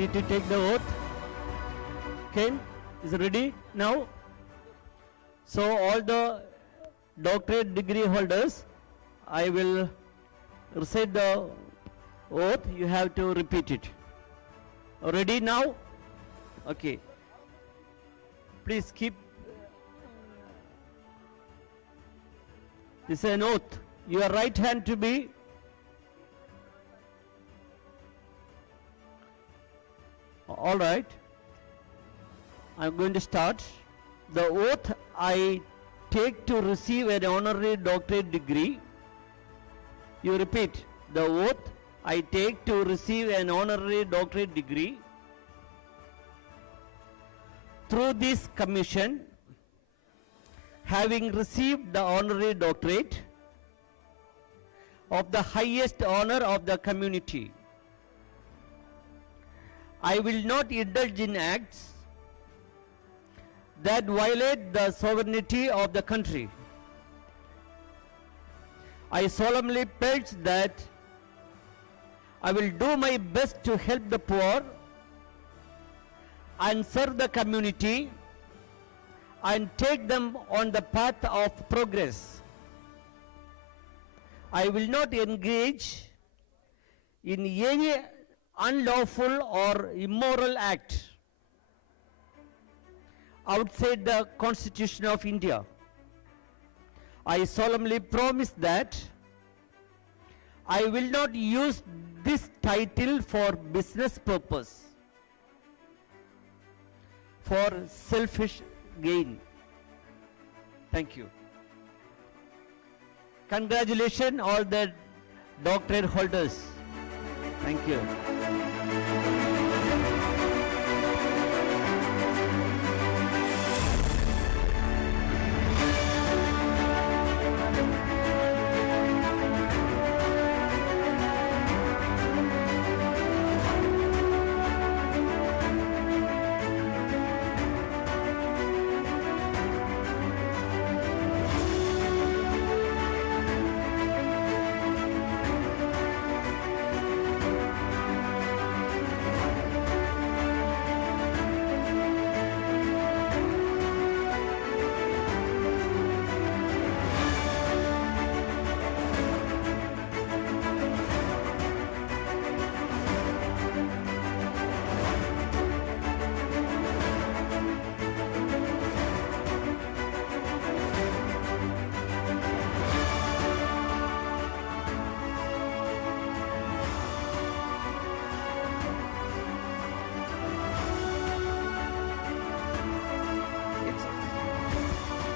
ready to take the oath? Ken is ready now? So all the doctorate degree holders, I will recite the oath. You have to repeat it. Ready now? Okay. Please keep. This is an oath. Your right hand to be. All right. I'm going to start. The oath I take to receive an honorary doctorate degree. You repeat. The oath I take to receive an honorary doctorate degree through this commission, having received the honorary doctorate of the highest honor of the community. I will not indulge in acts that violate the sovereignty of the country. I solemnly pledge that I will do my best to help the poor and serve the community and take them on the path of progress. I will not engage in any unlawful or immoral act outside the Constitution of India. I solemnly promise that I will not use this title for business purpose, for selfish gain. Thank you. Congratulations all the doctorate holders. Thank you.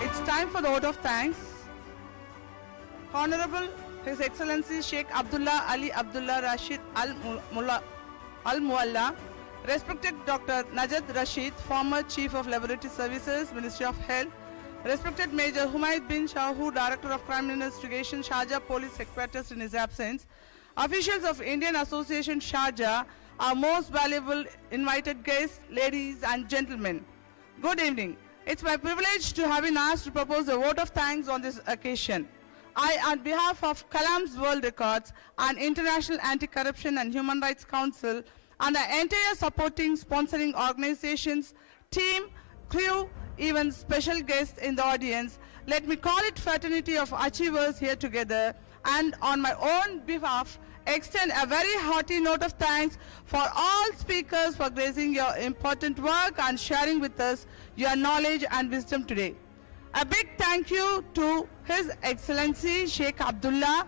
It's time for the vote of thanks. Honorable His Excellency Sheikh Abdullah Ali Abdullah Rashid Al-Mualla, respected Dr. Najat Rashid, former Chief of Laboratory Services, Ministry of Health, respected Major Humaid bin Shahu, Director of Crime Investigation, Sharjah Police Headquarters in his absence, officials of Indian Association Sharjah, our most valuable invited guests, ladies and gentlemen. Good evening. It's my privilege to have been asked to propose a vote of thanks on this occasion. I, on behalf of Kalam's World Records and International Anti-Corruption and Human Rights Council and the entire supporting, sponsoring organizations, team, crew, even special guests in the audience, let me call it fraternity of achievers here together, and on my own behalf, extend a very hearty note of thanks for all speakers for gracing your important work and sharing with us your knowledge and wisdom today. A big thank you to His Excellency Sheikh Abdullah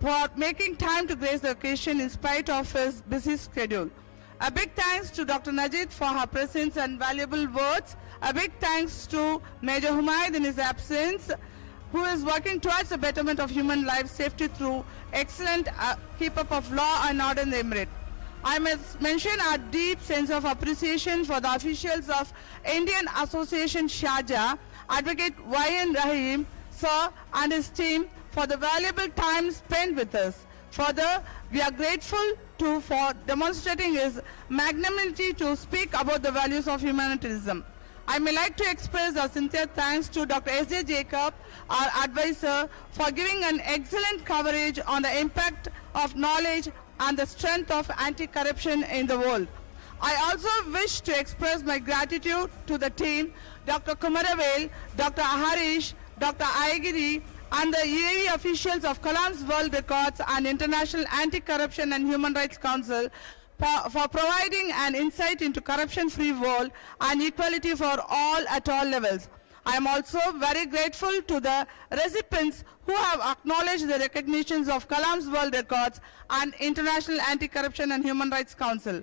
for making time to grace the occasion in spite of his busy schedule. A big thanks to Dr. Najid for her presence and valuable words. A big thanks to Major Humaid in his absence, who is working towards the betterment of human life safety through excellent keep-up of law and order in the Emirate. I must mention our deep sense of appreciation for the officials of Indian Association Sharjah, Advocate Y.N. Rahim, sir, and his team for the valuable time spent with us. Further, we are grateful for demonstrating his magnanimity to speak about the values of humanitarianism. I may like to express our sincere thanks to Dr. S.J. Jacob, our advisor, for giving an excellent coverage on the impact of knowledge and the strength of anti-corruption in the world. I also wish to express my gratitude to the team, Dr. Kumaravel, Dr. Harish, Dr. Aigiri, and the UAE officials of Kalam's World Records and International Anti-Corruption and Human Rights Council for providing an insight into corruption-free world and equality for all at all levels. I am also very grateful to the recipients who have acknowledged the recognitions of Kalam's World Records and International Anti-Corruption and Human Rights Council.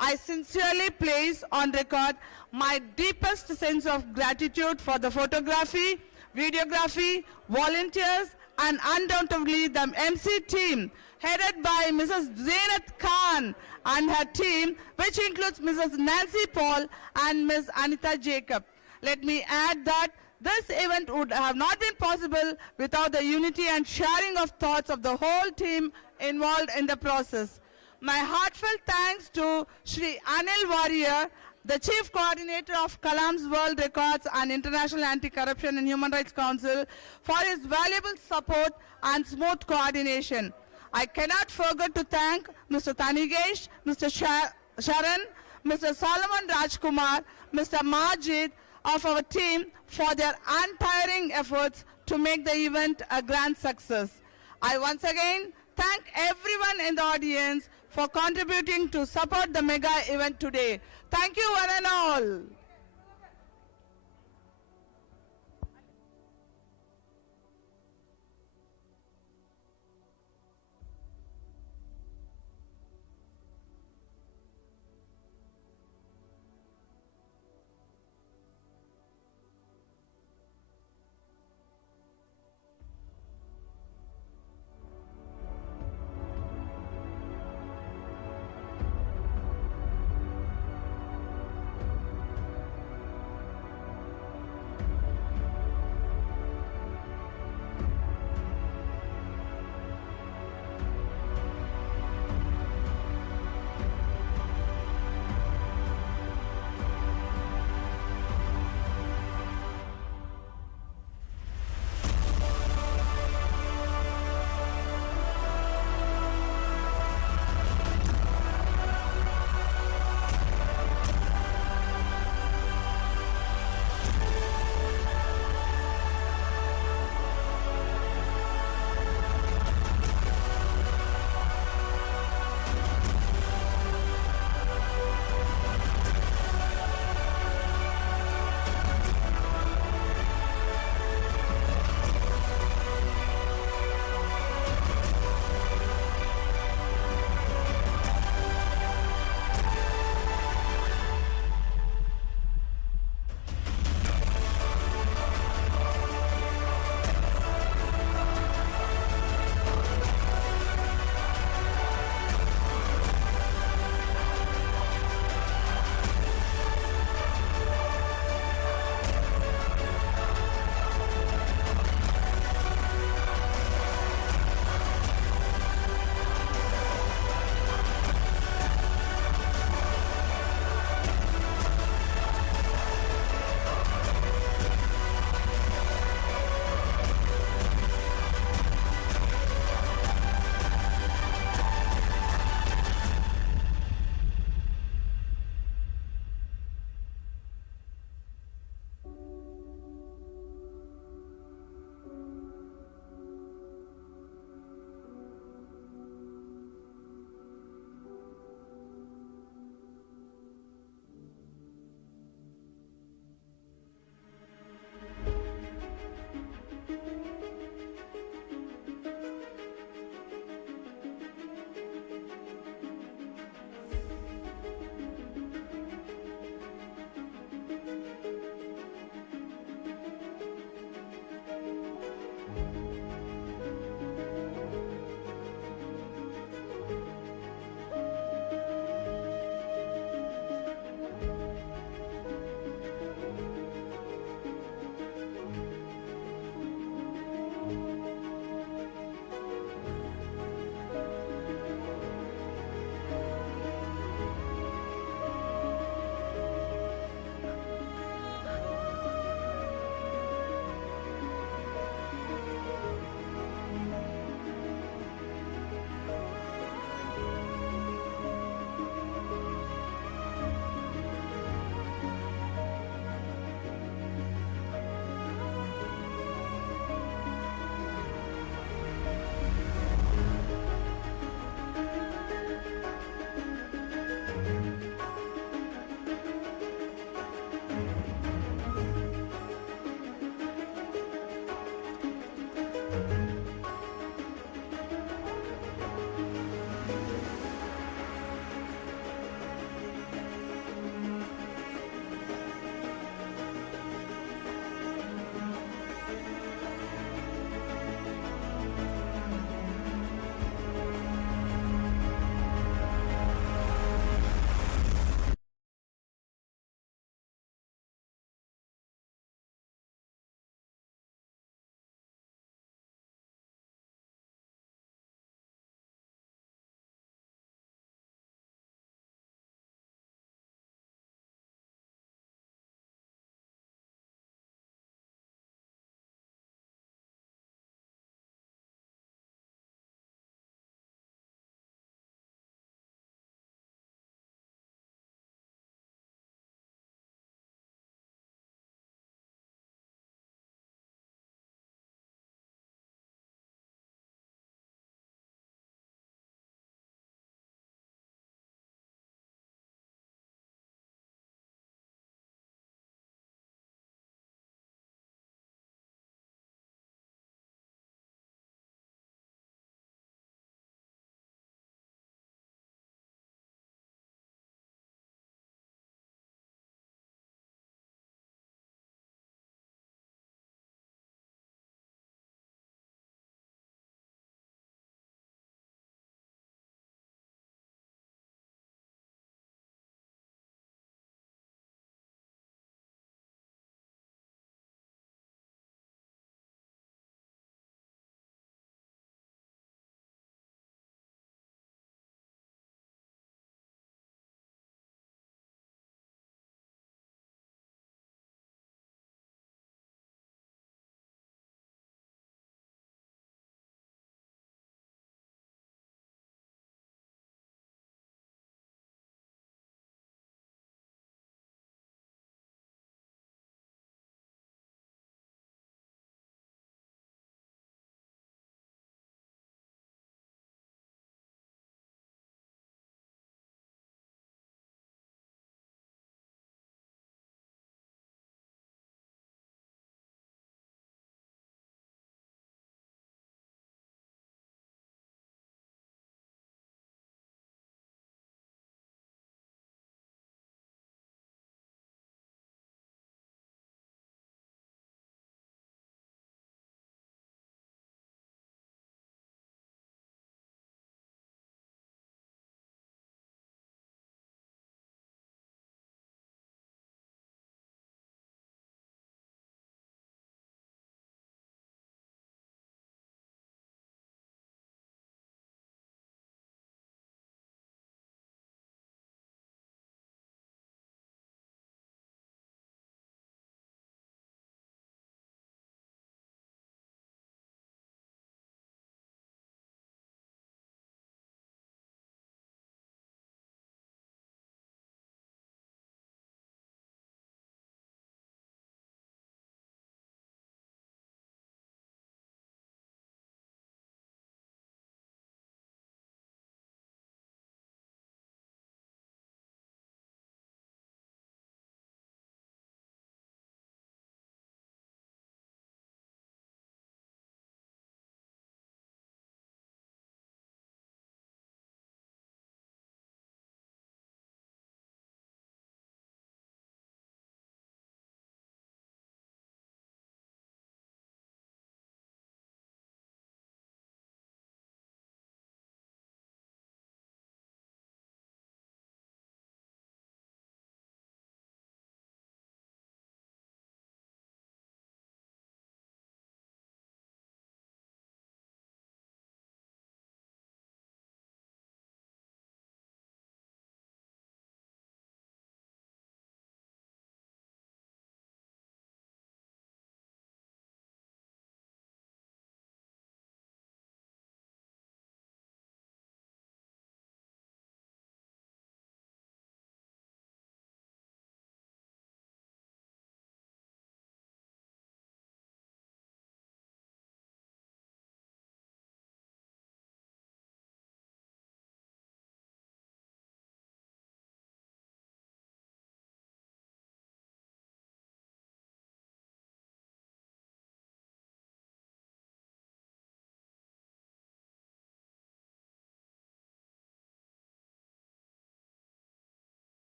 I sincerely place on record my deepest sense of gratitude for the photography, videography, volunteers, and undoubtedly the MC team headed by Mrs. Zainat Khan and her team, which includes Mrs. Nancy Paul and Ms. Anita Jacob. Let me add that this event would have not been possible without the unity and sharing of thoughts of the whole team involved in the process. My heartfelt thanks to Shri Anil Warrior, the Chief Coordinator of Kalam's World Records and International Anti-Corruption and Human Rights Council, for his valuable support and smooth coordination. I cannot forget to thank Mr. Tanigesh, Mr. Sharan, Mr. Solomon Rajkumar, Mr. Majid of our team for their untiring efforts to make the event a grand success. I once again thank everyone in the audience for contributing to support the mega event today. Thank you one and all.